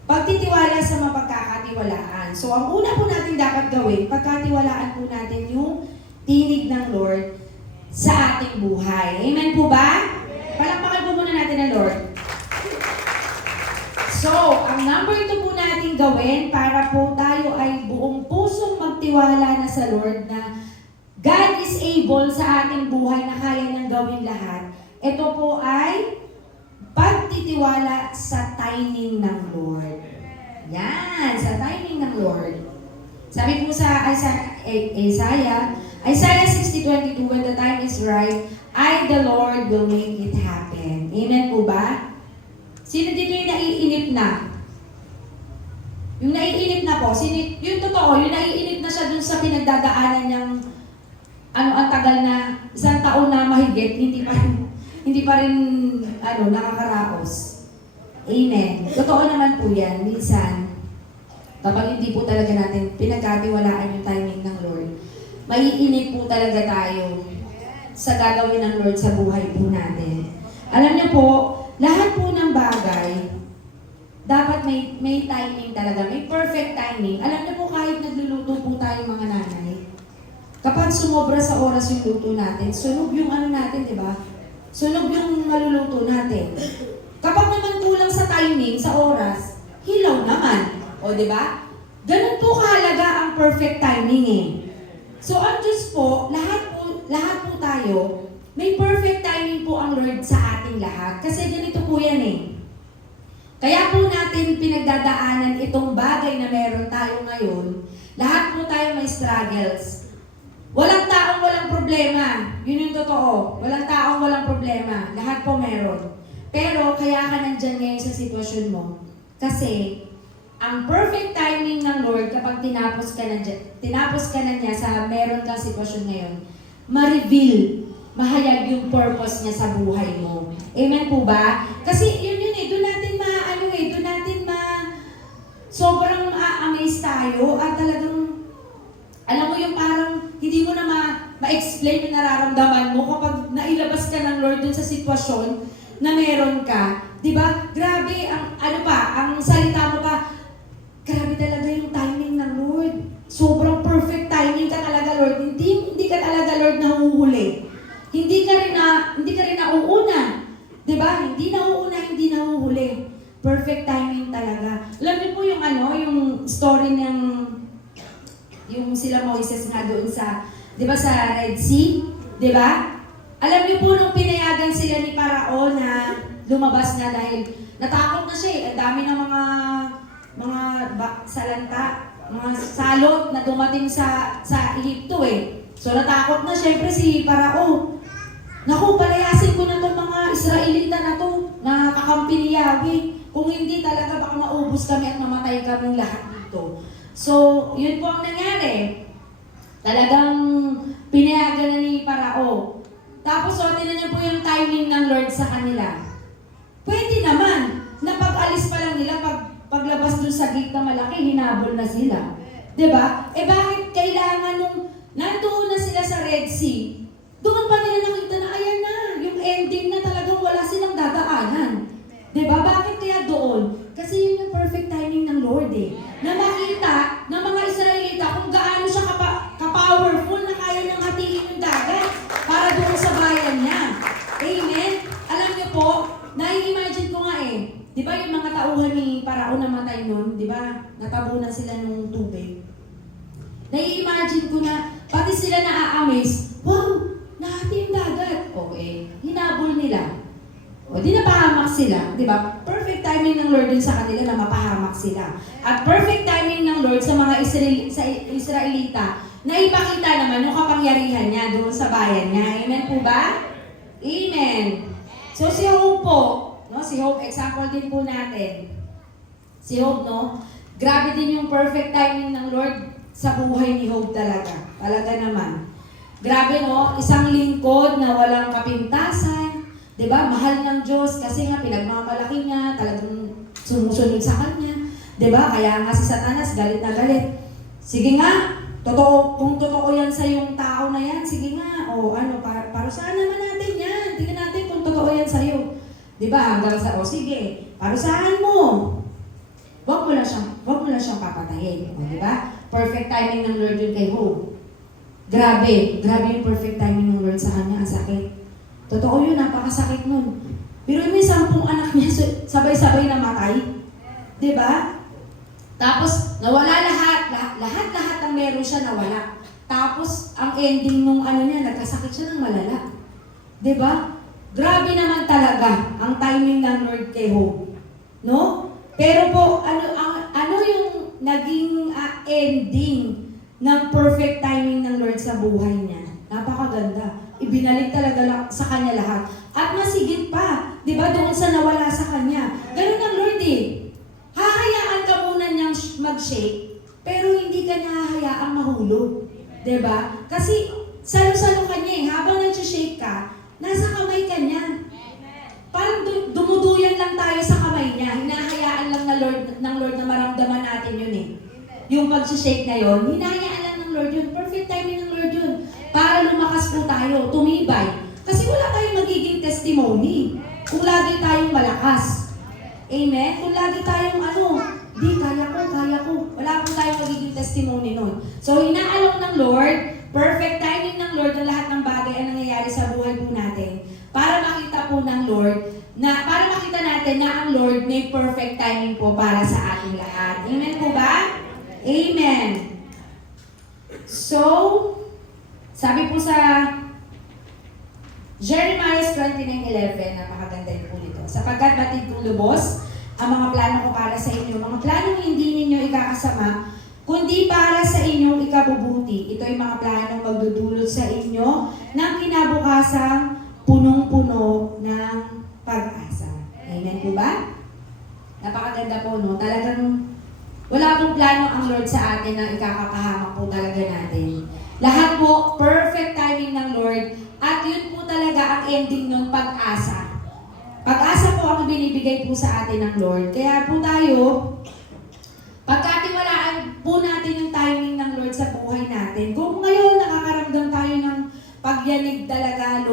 Pagtitiwala sa mapagkakatiwalaan. So, ang una po natin dapat gawin, pagkatiwalaan po natin yung tinig ng Lord sa ating buhay. Amen po ba? Palakpakan po muna natin ang Lord. So, ang number 2 po natin gawin para po tayo ay buong pusong magtiwala na sa Lord na God is able sa ating buhay na kaya niyang gawin lahat. Ito po ay pagtitiwala sa timing ng Lord. Yan, sa timing ng Lord. Sabi po sa Isaiah 60:22, when the time is right, I, the Lord, will make it happen. Amen po ba? Sino dito yung naiinip na? Yung naiinip na po, yung totoo, yung naiinip na siya dun sa pinagdadaanan niyang ang tagal na, 1 taon na mahigit, hindi pa rin nakakaraos. Amen. Totoo naman po yan. Minsan, kapag hindi po talaga natin pinagkatiwalaan yung timing ng Lord, maiinip po talaga tayo. sa gagawin ng Lord sa buhay po natin. Alam niyo po, lahat po ng bagay, dapat may timing talaga, may perfect timing. Alam niyo po, kahit nagluluto po tayo mga nanay, kapag sumobra sa oras yung luto natin, sunog yung ano natin, di ba? Sunog yung maluluto natin. Kapag naman kulang sa timing, sa oras, hilaw naman. O, di ba? Ganun po kahalaga ang perfect timing eh. So, ang Diyos po, lahat po tayo, may perfect timing po ang Lord sa ating lahat. Kasi ganito po yan eh. Kaya po natin pinagdadaanan itong bagay na meron tayo ngayon. Lahat po tayo may struggles. Walang taong walang problema. Yun yung totoo. Walang taong walang problema. Lahat po meron. Pero kaya ka nandyan ngayon sa sitwasyon mo. Kasi ang perfect timing ng Lord kapag tinapos ka na niya sa meron kang sitwasyon ngayon, ma-reveal, mahayag yung purpose niya sa buhay mo. Amen po ba? Kasi yun eh, doon natin sobrang ma-amaze tayo at talagang, alam mo yung parang hindi mo na ma-explain yung nararamdaman mo kapag nailabas ka ng Lord dun sa sitwasyon na meron ka. Diba? Grabe, ang salita mo pa, grabe talaga yung timing ng Lord. Sobrang perfect timing ka talaga, Lord. Hindi ka talaga, Lord, nahuhuli. Hindi ka rin nauuna. Diba? Hindi nauuna, hindi nahuhuli. Perfect timing talaga. Alam niyo po yung yung story ng yung sila Moises nga doon sa, 'di ba, sa Red Sea, 'di ba? Alam niyo po nung pinayagan sila ni Parao na lumabas na dahil natakot na siya eh. Ang dami ng mga salanta, mga salot na dumating sa Ehipto eh. So natakot na syempre si Parao. Naku, palayasin ko na tong mga Israelita na to, na kakampi ni Yahweh. Kung hindi talaga baka maubos kami at mamatay kaming lahat dito. So, yun po ang nangyari. Talagang pinayagan na ni Parao. Tapos, tingnan niyo po yung timing ng Lord sa kanila. Pwede naman, na pag-alis pa lang nila, paglabas dun sa gate na malaki, hinabol na sila. Diba? Bakit kailangan nung nandoon na sila sa Red Sea, doon pa nila nakita na, ayan na, yung ending na talagang wala silang dadaanan. Diba? Bakit kaya doon? Kasi yun yung perfect timing ng Lord eh. Na makita ng mga Israelita kung gaano siya ka-powerful na kaya niyang hatiin yung dagat para doon sa bayan niya. Amen? Alam niyo po, nai-imagine ko nga eh. Diba yung mga tauhan ni Parao namatay nun, diba? Natabunan sila ng tubig. Nai-imagine ko na, pati sila na-amaze, wow! Nahati yung dagat. Okay. Hinabol nila. O, di napahamak sila. Di ba? Perfect timing ng Lord din sa kanila na mapahamak sila. At perfect timing ng Lord sa mga Israelita na ipakita naman yung kapangyarihan niya doon sa bayan niya. Amen po ba? Amen. So, si Hope po, no? Si Hope, example din po natin. Si Hope, no? Grabe din yung perfect timing ng Lord sa buhay ni Hope talaga. Talaga naman. Grabe no, isang lingkod na walang kapintasan, 'di ba? Mahal ng Diyos kasi nga pinagmamalaki niya, talagang sumusunod sa kanya, 'di ba? Kaya nga si Satanas galit na galit. Sige nga, kung totoo 'yan sa yung tao na 'yan, sige nga. O parusahan naman natin 'yan. Tingnan natin kung totoo 'yan sa iyo. 'Di ba? Hanggang sa sige, parusahan mo. Wag mo lang siyang papatayin, 'di ba? Perfect timing ng Lord yun kay Hope. Grabe yung perfect timing ng Lord sa kanya, ang sakit. Totoo yun, napakasakit nun. Pero may 10 anak niya sabay-sabay namatay. Diba? Tapos, nawala lahat ng meron siya nawala. Tapos, ang ending nung niya, nagkasakit siya ng malala. Diba? Grabe naman talaga ang timing ng Lord kay Hope. No? Pero po, ano yung naging ending ng perfect timing ng Lord sa buhay niya? Napakaganda. Ibinalik talaga sa kanya lahat. At masigit pa, di ba, doon sa nawala sa kanya. Ganun ang Lord eh. Hahayaan ka muna niyang mag-shake, pero hindi ka niya hahayaang mahulog. Di ba? Kasi salo-salo ka niya eh. Habang nag-shake ka, nasa kamay ka niya. Parang dumuduyan lang tayo sa kamay niya. Hinahayaan lang ng Lord na maramdaman natin yun eh. Yung pag-shake na yun, hinahayaan lang ng Lord yun. Perfect timing ng Lord yun. para lumakas po tayo, tumibay. Kasi wala tayong magiging testimony kung lagi tayong malakas. Amen? Kung lagi tayong di, kaya ko. Wala po tayong magiging testimony nun. So, inaalok ng Lord, perfect timing ng Lord na lahat ng bagay ang nangyayari sa buhay po natin para makita po ng Lord, para makita natin na ang Lord may perfect timing po para sa ating lahat. Amen po ba? Amen. So, sabi po sa Jeremiah 29:11, napakaganda yun po nito. Sapagkat batid kong lubos ang mga plano ko para sa inyo, mga planong hindi ninyo ikakasama, kundi para sa inyong ikabubuti. Ito ay mga planong magdudulot sa inyo ng kinabukasang punong-puno ng pag-asa. Amen po ba? Napakaganda po, no? Talagang wala pong plano ang Lord sa atin na ikakapahamak po talaga natin. Lahat po, perfect timing ng Lord, at yun po talaga ang ending ng pag-asa. Pag-asa po ang binibigay po sa atin ng Lord. Kaya po tayo, pagkatiwalaan po natin yung timing ng Lord sa buhay natin. Kung ngayon nakakaramdam tayo ng pagyanig talaga,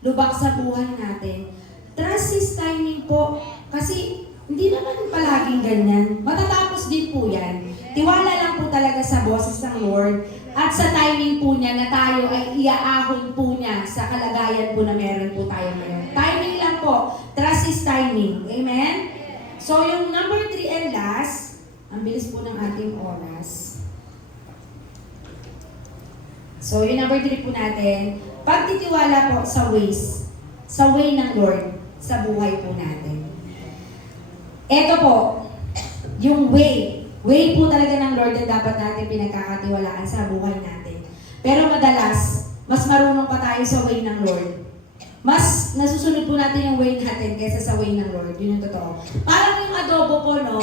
lubak sa buhay natin, trust His timing po. Kasi hindi naman palaging ganyan. Matatapos din po yan. Tiwala lang po talaga sa boses ng Lord at sa timing po niya na tayo ay iaahon po niya sa kalagayan po na meron po tayo ngayon. Timing lang po. Trust His timing. Amen? So yung number 3 and last, ang bilis po ng ating oras. So yung number 3 po natin, pagtitiwala po sa ways, sa way ng Lord sa buhay po natin. Ito po, yung way po talaga ng Lord na dapat natin pinagkakatiwalaan sa buhay natin. Pero madalas, mas marunong pa tayo sa way ng Lord. Mas nasusunod po natin yung way natin kaysa sa way ng Lord. Yun yung totoo. Parang yung adobo po, no?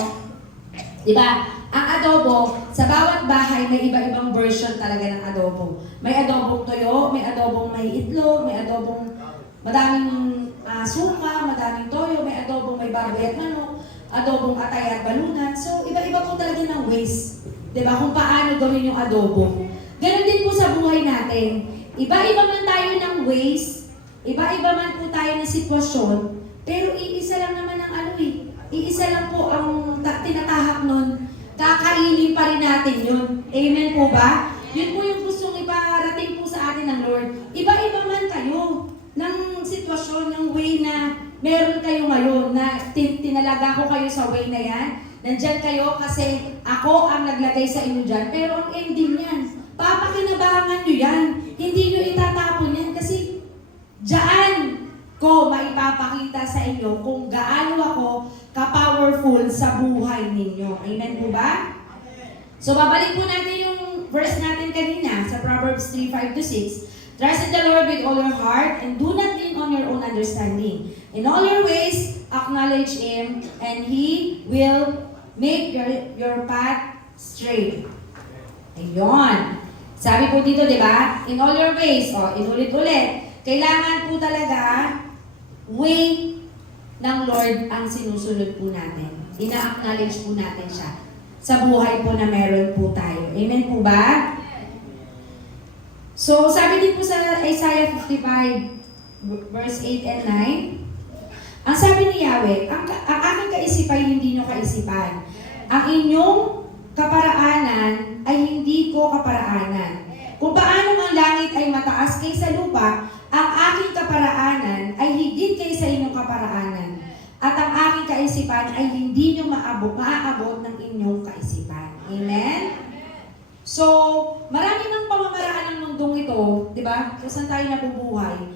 Diba? Ang adobo, sa bawat bahay, may iba-ibang version talaga ng adobo. May adobong toyo, may adobong may itlog, may adobong madaming suka, madaming toyo, may adobong may baboy at manok, adobong atay at balunan. So, iba-iba po talaga ng ways. Diba? Kung paano gawin yung adobo. Ganon din po sa buhay natin. Iba-iba man tayo ng ways, iba-iba man po tayo ng sitwasyon, pero iisa lang naman ang iisa lang po ang tinatahak nun. Kakainin pa rin natin yun. Amen po ba? Yun po yung gustong iparating po sa atin ng Lord. Iba-iba man kayo ng sitwasyon, ng way na meron kayo ngayon na tinalaga ko kayo sa way na yan. Nandyan kayo kasi ako ang naglagay sa inyo dyan. Pero ang ending yan, papakinabangan nyo yan. Hindi nyo itatapon yan kasi dyan ko maipapakita sa inyo kung gaano ako ka-powerful sa buhay ninyo. Amen po ba? So babalik po natin yung verse natin kanina sa Proverbs 3:5-6. Trust in the Lord with all your heart and do not lean on your own understanding. In all your ways, acknowledge Him and He will make your path straight. Ayun. Sabi po dito, di ba? In all your ways. Inulit-ulit. Kailangan po talaga way ng Lord ang sinusunod po natin. Ina-acknowledge po natin siya sa buhay po na meron po tayo. Amen po ba? So, sabi din po sa Isaiah 55, verse 8 and 9, ang sabi ni Yahweh, ang aking kaisipan hindi nyo kaisipan. Ang inyong kaparaanan ay hindi ko kaparaanan. Kung paano ang langit ay mataas kaysa lupa, ang aking kaparaanan ay higit kaysa inyong kaparaanan. At ang aking kaisipan ay hindi nyo maaabot ng inyong kaisipan. Amen? So, marami ng pamamaraan ng mundong ito, di ba? Kung saan tayo nabubuhay.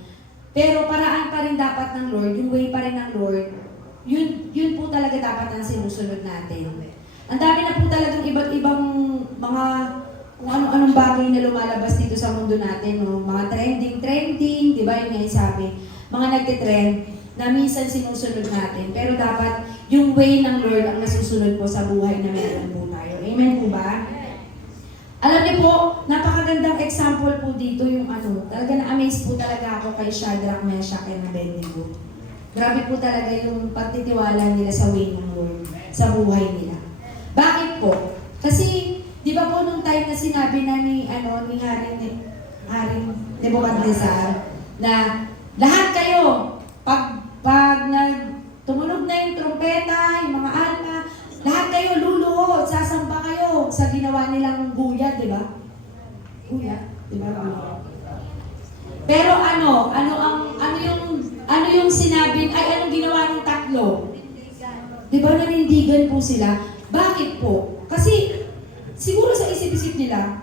Pero paraan pa rin dapat ng Lord, yung way pa rin ng Lord, yun po talaga dapat ang sinusunod natin. Ang dami na po talagang iba't ibang mga kung anong bagay na lumalabas dito sa mundo natin, no? Mga trending, di ba? Yung nga sabi, mga nagtitrend na minsan sinusunod natin. Pero dapat yung way ng Lord ang nasusunod po sa buhay na meron po tayo. Amen po ba? Alam niyo po, napakagandang example po dito yung talaga na-amaze po talaga ako kay Shadrach, Meshach, and Abednego. Grabe po talaga yung pagtitiwala nila sa way ng Lord, sa buhay nila. Bakit po? Kasi, di ba po nung time na sinabi na ni Haring Nebuchadnezzar, na lahat kayo, pag tumunog na yung trompeta, yung mga alma, lahat kayo luluhod, sasamba kayo sa ginawa nilang guya, di ba? Guya, di ba? Pero ano yung sinabi, anong ginawa ng tatlo? Di ba nanindigan po sila? Bakit po? Kasi siguro sa isip-isip nila,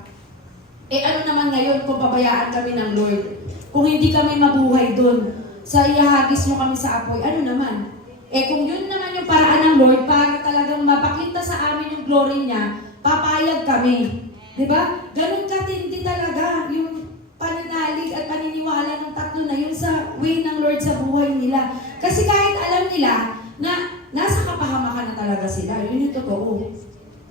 ano naman ngayon kung pabayaan kami ng Lord? Kung hindi kami mabuhay doon, sa ihahagis nyo kami sa apoy, ano naman? Kung yun naman yung paraan ng Lord, para talagang mapakita sa amin yung glory niya, papayag kami. Diba? Ganun katindi talaga yung pananalig at paniniwala ng tatlo na yun sa way ng Lord sa buhay nila. Kasi kahit alam nila na nasa kapahamakan na talaga sila, yun yung totoo.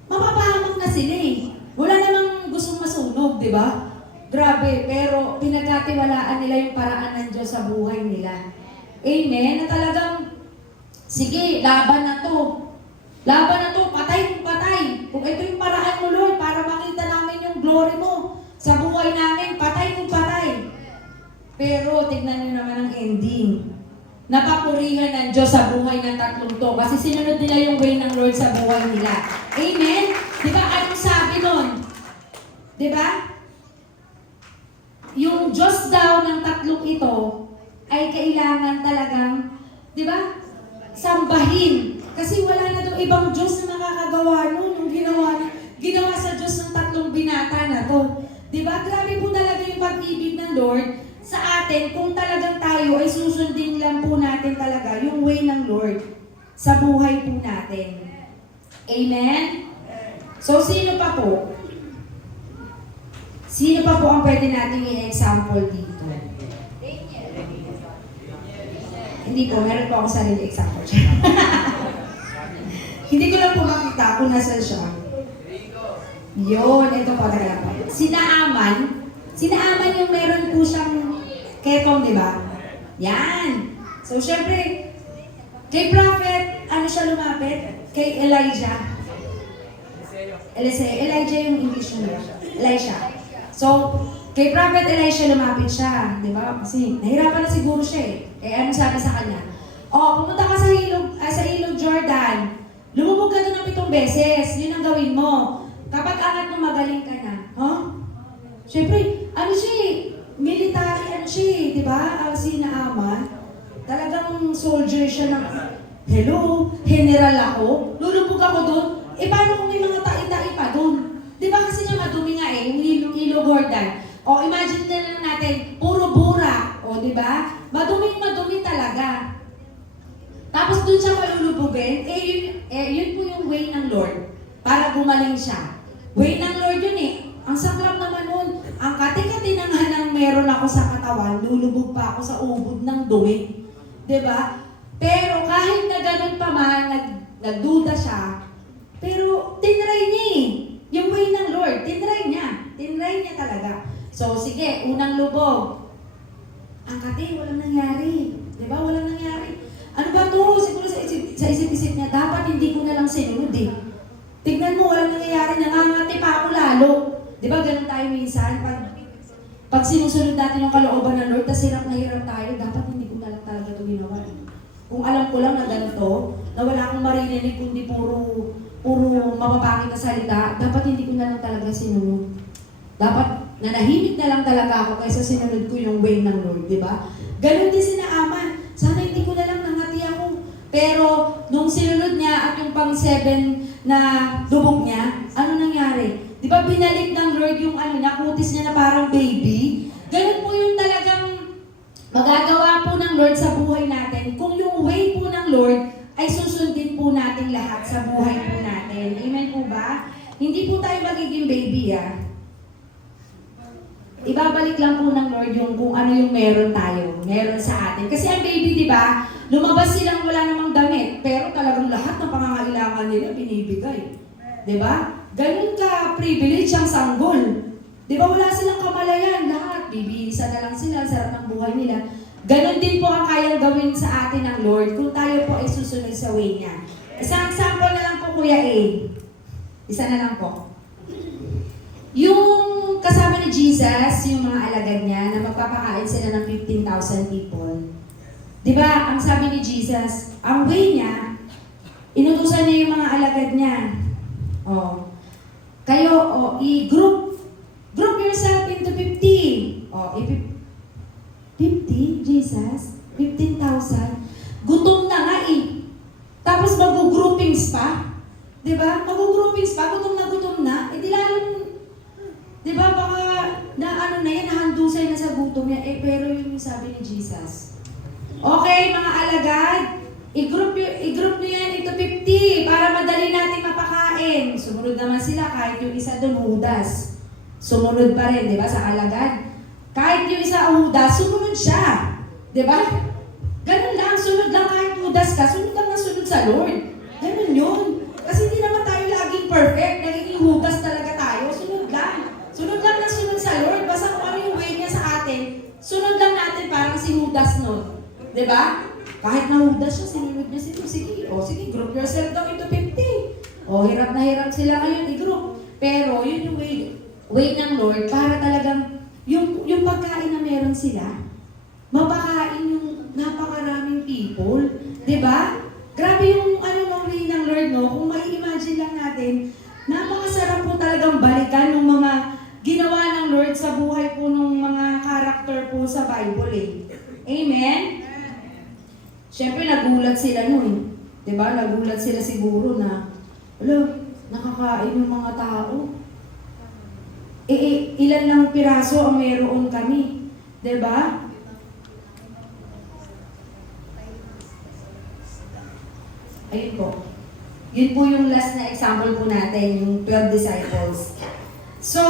Mapapahamak na sila eh. Wala namang gustong masunog, di ba? Grabe, pero pinagkatiwalaan nila yung paraan ng Diyos sa buhay nila. Amen? Na talagang, sige, laban na to. Laban na to, patay kung patay. Kung ito yung paraan mo, Lord, para makita namin yung glory mo sa buhay namin, patay kung patay. Pero tignan nyo naman ang ending. Napapurihan ng Diyos sa buhay ng tatlong to kasi sinunod nila yung way ng Lord sa buhay nila. Amen? Di ba? Anong sabi nun? Di ba? Yung Diyos daw ng tatlong ito ay kailangan talagang, di ba? Sambahin. Kasi wala na daw ibang Diyos na makakagawa nun. Nung ginawa sa Diyos ng tatlong binata na to. Di ba? Grabe po talaga yung pag-ibig ng Lord sa atin kung talagang tayo ay susundin lang po natin talaga yung way ng Lord sa buhay po natin. Amen? So, sino pa po? Sino pa po ang pwede natin i-example dito? Hindi po, meron po ako sarili example. Hindi ko lang po makita kung nasan siya. Yun, ito po talaga po. Sinaaman yung meron po siyang ketong, di ba? Yan. So, syempre, kay Prophet, ano siya lumapit? Kay Elijah. Elijah yung English nyo. Elisha. So, kay Prophet Elisha lumapit siya, di ba? Kasi nahirapan na siguro siya eh. Ano sabi sa kanya? Pumunta ka sa ilog Jordan. Lumubog ka doon ng 7 beses. Yun ang gawin mo. Kapag angat mo, magaling ka na. Siyempre, ano siya eh? Military, di ba? Si Naaman. Talagang soldier siya ng, hello, general ako. Lulubog ako doon. Paano kung may mga tai-tai pa doon? Di ba kasi nga madumi nga eh, yung ilog Jordan. Imagine na lang natin, puro bura. Di ba? Madumi talaga. Tapos doon siya malulubugin, yun po yung way ng Lord para gumaling siya. Way ng Lord yun eh. Ang saklap naman nun, ang kati-kati na nga nang meron ako sa katawan, lulubog pa ako sa ubod ng dumi. Diba? Pero kahit na ganun pa man, nagduda siya, pero tinry niya eh. Yung way ng Lord, tinry niya. Tinry niya talaga. So sige, unang lubog. Ang kati, walang nangyari. Diba? Walang nangyari. Ano ba to? Siguro sa isip-isip niya, dapat hindi ko na lang sinunod eh. Tignan mo, walang nangyayari, nangangati pa ako lalo. Di ba ganun tayo minsan? Pag sinusunod natin yung kalooban ng Lord, tas hirap na hirap tayo, dapat hindi ko na lang talaga ito ginawa. Kung alam ko lang na ganito, na wala akong maririnig kundi puro mapapangit na salita, dapat hindi ko na lang talaga sinunod. Dapat nanahimik na lang talaga ako kaysa sinunod ko yung way ng Lord, di ba? Ganun din si Naaman. Sana hindi ko na lang nangati ako. Pero nung sinunod niya at yung pang-7 na lubog niya, ano nangyari? Di ba binalik ng Lord yung kutis niya na parang baby? Ganun po yung talagang magagawa po ng Lord sa buhay natin. Kung yung way po ng Lord ay susundin po natin lahat sa buhay po natin. Amen po ba? Hindi po tayo magiging baby Ibabalik lang po ng Lord yung kung ano yung meron sa atin. Kasi ang baby, di ba, lumabas silang wala namang damit, pero talagang lahat ng pangangailangan nila binibigay. Di ba? Ganun ka privilege ang sanggol. Di ba wala silang kamalayan, lahat. Bibisa na lang sila, sarap ng buhay nila. Ganun din po ang kayang gawin sa atin ng Lord kung tayo po ay susunod sa way niya. Isang example na lang po, Kuya A. Isa na lang po. Yung yung kasama ni Jesus, yung mga alagad niya, na magpapakain sila ng 15,000 people. Di ba, ang sabi ni Jesus, ang way niya, inutusan niya yung mga alagad niya. Oh, kayo, i-group yourself into 50. 50, Jesus? 15,000? Gutom na nga eh. Tapos mag-groupings pa. Diba? Mag-groupings pa, gutom na. Eh di lalong, diba baka na ano na yan, nahandusay na sa gutom yan. Eh pero yun yung sabi ni Jesus. Okay, mga alagad, i-group nyo yan into 50 para madali natin mapakain. Sumunod naman sila kahit yung isa doon, Judas. Sumunod pa rin, di ba, sa alagad. Kahit yung isa Judas, sumunod siya. Di ba? Ganun lang, sunod lang kahit Judas ka, sunod lang na sunod sa Lord. Ganun yun. Kasi hindi naman tayo laging perfect, nagiging Judas talaga tayo. Sunod lang. Sunod lang na sunod sa Lord. Basta kung ano yung way niya sa atin, sunod lang natin parang si Judas nun. Di ba? Kahit na Judas siya, sinunod niya sila. Sige, group yourself daw into 50. Hirap na hirap sila ngayon i-group. Pero yun yung way ng Lord para talagang yung pagkain na meron sila, mapakain yung napakaraming people. Diba? Grabe yung way ng Lord, no? Kung mai-imagine lang natin, napakasarap po talagang balikan ng mga ginawa ng Lord sa buhay po ng mga character po sa Bible eh. Amen? Siyempre, nagulat sila nun. Diba? Nagulat sila siguro na, nakakain yung mga tao. Ilan lang piraso ang meron kami. Diba? Ayun po. Yun po yung last na example po natin, yung 12 disciples. So,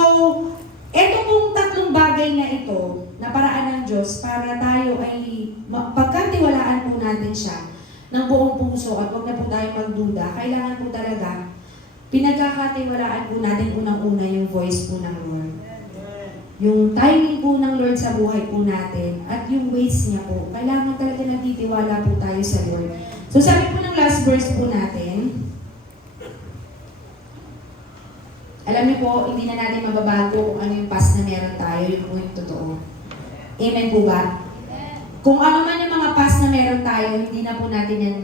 eto pong tatlong bagay na ito, na paraan ng Diyos para tayo ay pagkatiwalaan po natin siya ng buong puso at huwag na po tayo magduda, kailangan po talaga pinagkakatiwalaan po natin unang-una yung voice po ng Lord. Yung timing po ng Lord sa buhay po natin at yung ways niya po, kailangan talaga nagtitiwala po tayo sa Lord. So sabi po ng last verse po natin, alam niyo po, hindi na natin mababago kung ano yung past na meron tayo, yun po yung totoo. Amen po ba? Kung ano man yung mga past na meron tayo, hindi na po natin yan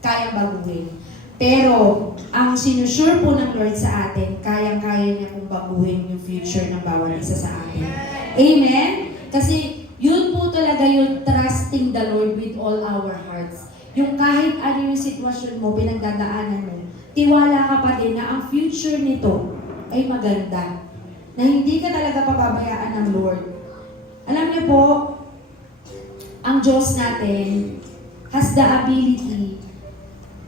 kayang baguhin. Pero, ang sinusure po ng Lord sa atin, kayang-kaya niya pong baguhin yung future ng bawat isa sa atin. Amen? Kasi, yun po talaga yung trusting the Lord with all our hearts. Yung kahit ano yung sitwasyon mo, pinagdadaanan mo, tiwala ka pa din na ang future nito ay maganda. Na hindi ka talaga papabayaan ng Lord. Alam niyo po, ang Diyos natin has the ability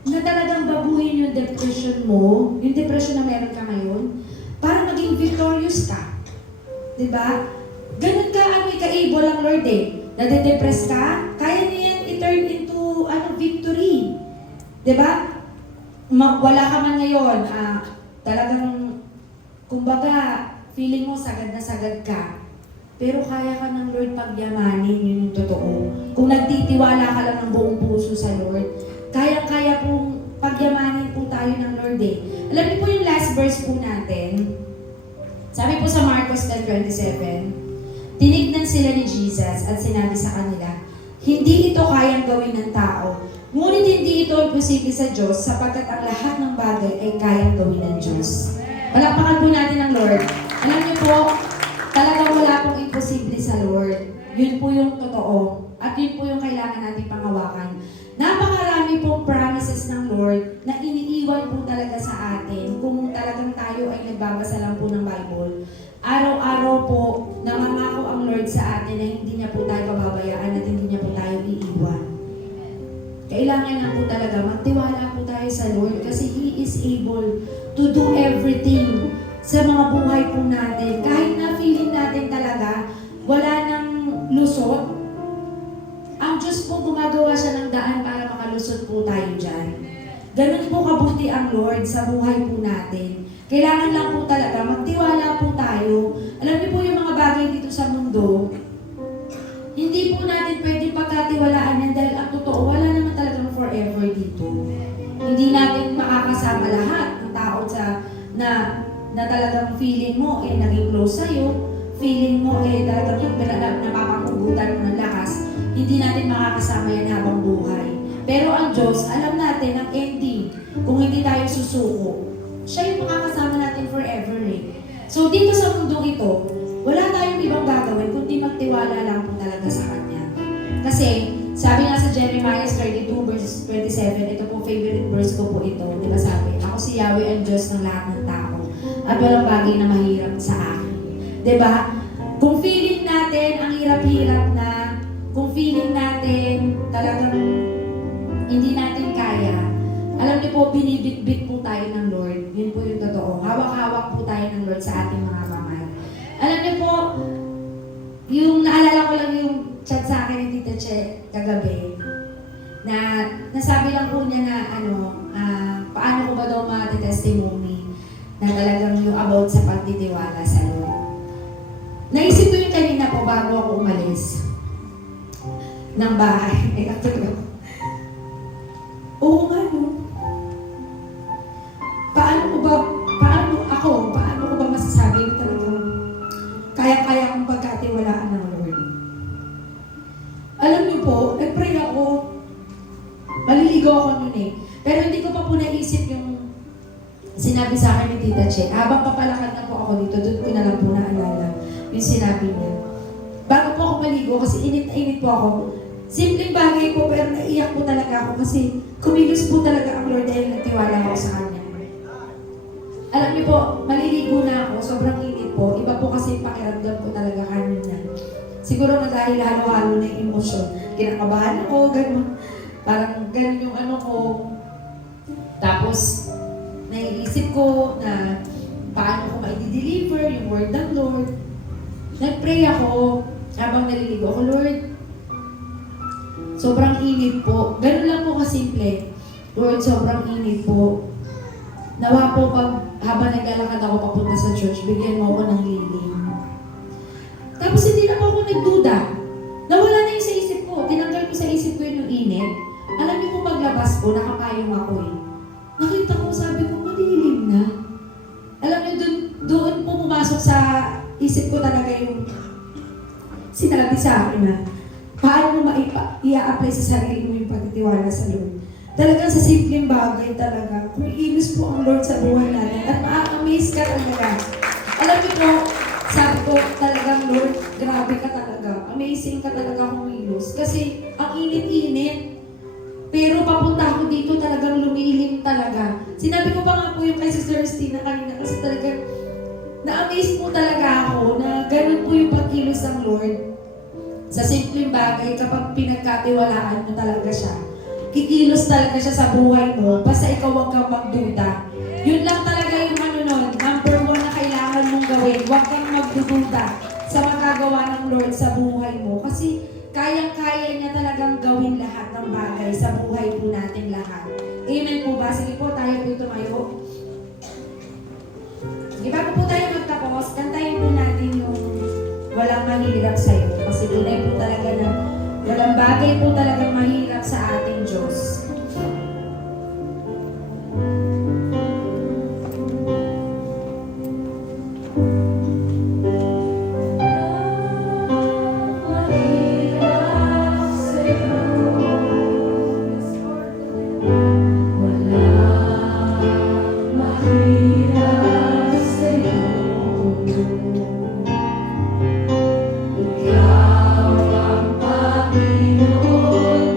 na talagang baguhin yung depression mo, yung depression na meron ka ngayon, para maging victorious ka. Diba? Ganun ka, ka-able ang Lord eh. Nade-depress ka, kaya niya yan i-turn into victory. Diba? Wala ka man ngayon, talagang, kumbaga, feeling mo sagad na sagad ka. Pero kaya ka ng Lord pagyamanin, yun yung totoo. Kung nagtitiwala ka lang ng buong puso sa Lord, kaya pong pagyamanin po tayo ng Lord eh. Alam niyo po yung last verse po natin. Sabi po sa Marcos 10:27, tinignan sila ni Jesus at sinabi sa kanila, hindi ito kayang gawin ng tao, ngunit hindi ito imposible sa Diyos sapagkat ang lahat ng bagay ay kayang gawin ng Diyos. Palakpakan po natin ang Lord. Alam niyo po, talagang wala pong imposible sa Lord. Yun po yung totoo. At yun po yung kailangan natin pangawakan. Napakarami pong promises ng Lord na iniiwan po talaga sa atin kung talagang tayo ay nagbabasa lang po ng Bible. Araw-araw po, namangako ang Lord sa atin na hindi niya po tayo pababayaan at hindi niya po tayo iiwan. Kailangan na po talaga magtiwala po tayo sa Lord kasi He is able to do everything sa mga buhay po natin. Kahit na feeling natin talaga, wala nang lusot, ang Diyos po gumagawa siya ng daan para makalusot po tayo dyan. Ganun po kabuti ang Lord sa buhay po natin. Kailangan lang po talaga, magtiwala po tayo. Alam niyo po yung mga bagay dito sa mundo, hindi po natin pwede pagkatiwalaan yan dahil ang totoo, wala naman talagang forever dito. Hindi natin makakasama lahat ng tao na na talagang feeling mo naging close sa'yo, feeling mo talagang yung napapangugutan mo ng lakas, hindi natin makakasama yan habang buhay. Pero ang Diyos, alam natin ang ending, kung hindi tayo susuko, siya yung makakasama natin forever So dito sa mundong ito, wala tayong ibang gagawin kundi magtiwala lang po talaga sa Kanya. Kasi, sabi nga sa Jeremiah 32 verse 27, ito po favorite verse ko po ito, di ba sabi, ako si Yahweh ang Diyos ng lahat ng tao, at walang bagay na mahirap sa akin. Di ba? Kung feeling natin ang hirap-hirap na, kung feeling natin talagang hindi natin kaya, alam niyo po, binibit-bit po tayo ng Lord. Yun po yung totoo. Hawak-hawak po tayo ng Lord sa ating mga kamay. Alam niyo po, yung naalala ko lang yung chat sa akin ni Tita Che kagabi, na nasabi lang po niya na paano ko ba daw matitestimony na talagang yung about sa pagtitiwala sa Lord. Naisip ko yung kanina po bago ako umalis ng bahay. Katulog. Oo nga no. Paano ko ba masasabi na talagang kaya-kaya kong pagkatiwalaan ng Lord? Alam niyo po, nag-pray ako, maliligo ako nun pero hindi ko pa po naisip yung sinabi sa akin ni Tita Che. Habang papalakad na po ako dito, doon ko na lang po naalala yung sinabi niya. Bago po ako maligo, kasi init po ako, simpleng bagay po, pero naiyak po talaga ako kasi kumilos po talaga ang Lord dahil nagtiwala ako sa Kanya. Alam niyo po, maliligo na ako, sobrang init po. Iba po kasi pakiramdam ko talaga kanina. Siguro na dahil halo-halo na yung emosyon. Kinakabahan ako, gano'n. Parang gano'n yung ko. Tapos, naiisip ko na paano ko ma-deliver yung word ng Lord. Nag-pray ako habang naliligo ako, Lord, sobrang init po. Ganun lang po kasimple. Lord, sobrang init po. Nawa po habang naglalakad ako papunta sa church, bigyan mo ako ng lilim. Tapos hindi na po ako nagduda. Nawala na yung sa isip ko. Tinanggal ko sa isip ko yung init. Alam niyo kung maglabas ko, nakapayong ako Nakita ko, sabi ko, madilim na. Alam niyo, doon po pumasok sa isip ko talaga yung sinabi sa akin na paano mo i-apply sa sarili mo yung pagtitiwala sa Lord. Talagang sa simpleng bagay talaga. Kumikilos po ang Lord sa buhay natin at ma-amaze ka talaga. Alam niyo po, sabi ko talagang Lord, grabe ka talaga. Amazing ka talaga kumilos. Kasi ang init-init. Pero papunta ako dito talagang lumilim talaga. Sinabi ko pa nga po yung kay Sister Christina kanina kasi talagang na-amaze po talaga ako na ganun po yung pagkilos ng Lord. Sa simpleng bagay, kapag pinagkatiwalaan mo talaga siya, kikilos talaga siya sa buhay mo, basta ikaw huwag kang magduda. Yun lang talaga yung number 1 na kailangan mong gawin. Huwag kang magdududa sa magagawa ng Lord sa buhay mo. Kasi kayang-kaya niya talagang gawin lahat ng bagay sa buhay po natin lahat. Amen po ba? Sige po, tayo po tumayo. Sige, bago po tayo magtapos, kantayin po natin yung walang mahirap sa'yo. Kasi tunay po talaga na walang bagay po talagang mahirap sa ating Diyos. Ikaw ang Panginoon.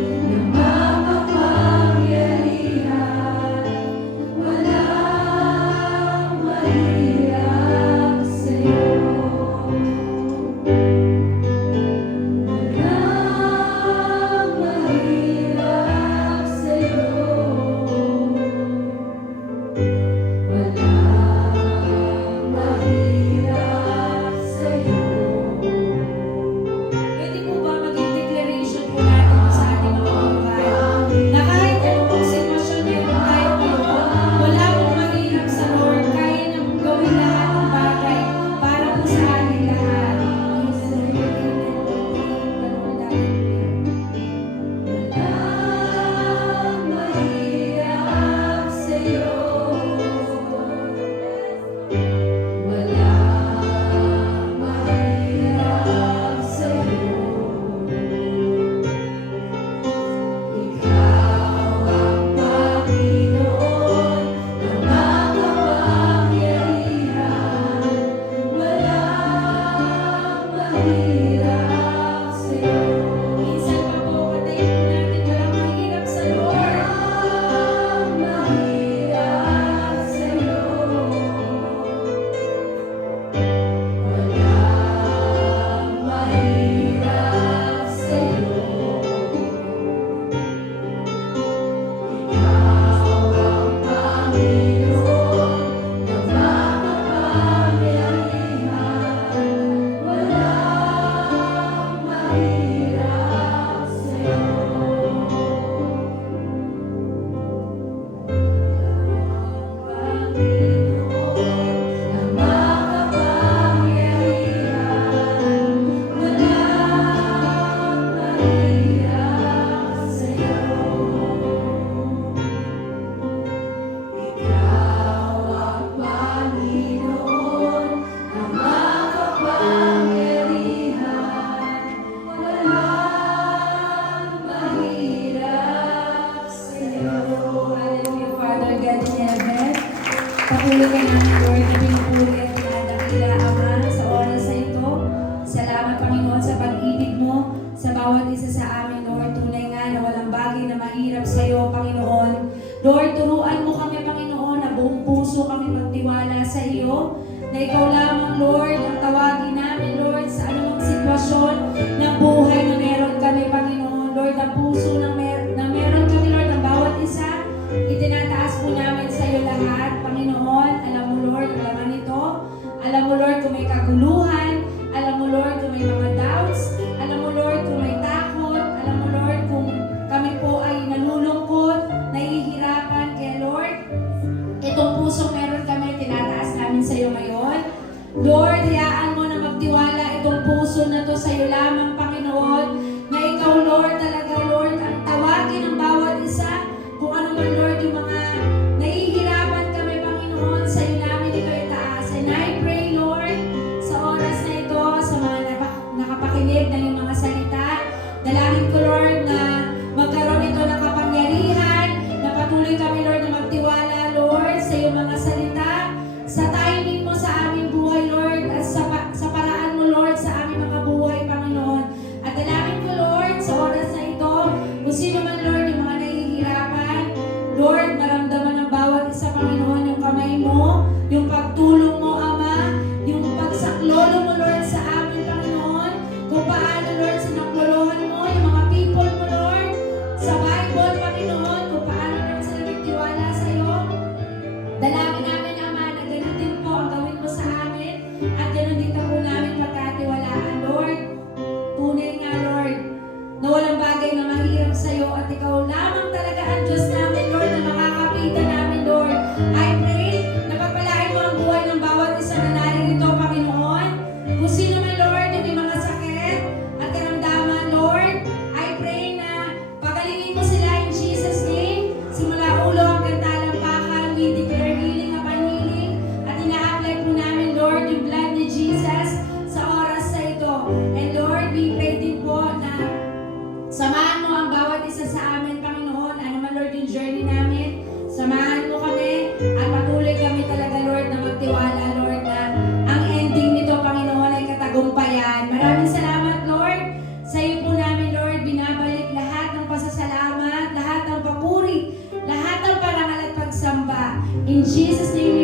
Pinupuri ka namin, Lord. Pinupuri at pinadakila, Ama, sa oras na ito. Salamat, Panginoon, sa pag-ibig mo sa bawat isa sa amin, Lord. Tunay nga na walang bagay na mahirap sa iyo, Panginoon. Lord, turuan mo kami, Panginoon, na buong puso kami magtiwala sa iyo. Na ikaw lamang, Lord, ang tawagin namin, Lord, sa anumang sitwasyon ng buhay na meron kami, Panginoon. Lord, ang puso na meron kami, Lord, ang bawat isa, itinataas po namin sa iyo lahat, Panginoon. Alam mo, Lord, ang laman nito. Alam mo, Lord, kung may kaguluhan. Alam mo, Lord, kung may mga doubts. Alam mo, Lord, kung may takot. Alam mo, Lord, kung kami po ay nalulungkot, nahihirapan. Kaya, Lord, itong pusong meron kami, tinataas namin sa iyo ngayon. Lord, hayaan mo na magtiwala itong puso na to sa iyo lamang, Panginoon. Na ikaw, Lord, talaga, Lord, ang tawagin ng bawat isa. Kung ano man, Lord, yung mga nahihirapan kami, Panginoon, sa iyo namin ito itaas. And I pray, Lord, sa oras na ito, sa mga nakapakinig ng iyong mga salita, dalangin ko, Lord, na magkaroon ito ng kapangyarihan, na patuloy kami, Lord, na magtiwala, Lord, sa iyong mga salita, sa timing mo sa aming buhay, Lord, at sa paraan mo, Lord, sa aming mga buhay, Panginoon. At dalangin ko, Lord, sa oras na ito, kung sino man, Lord, yung mga nahihirapan, Lord, maramdaman ng bawat isa, Panginoon, yung kamay mo, yung pagtulong mo, Ama, yung pagsaklolo mo, Lord, sa amin, Panginoon, kung paano, Lord, sinaklolohan mo, yung mga people mo, Lord, sa Bible, Panginoon, kung paano, Lord, sila nagtiwala sa iyo. Dalangin namin, Ama, na ganun din po ang gawin mo sa amin, at ganun din ka po namin pagkatiwalaan, Lord. Tunay nga, Lord, na walang bagay na mahirap sa iyo, at ikaw lamang talaga ang Diyos namin, Lord, na makakapitan namin, Lord. I pray na pagpalain mo ang buhay ng bawat isa na naririto, Panginoon. Kung sino man, Lord, yung may mga sakit at karamdaman, Lord, I pray na pagalingin mo sila in Jesus' name. Simula ulo hanggang talampakan, we declare healing upon healing. At ina-apply po namin, Lord, yung blood ni Jesus sa oras na ito. And Lord, we pray din po na samahan mo ang bawat isa sa amin, Panginoon. Ano man, Lord, yung journey namin. Samahan mo kami at patuloy kami talaga, Lord, na magtiwala, Lord, na ang ending nito, Panginoon, ay katagumpayan. Maraming salamat, Lord. Sa iyo po namin, Lord, binabalik lahat ng pasasalamat, lahat ng papuri, lahat ng parangal at pagsamba. In Jesus' name we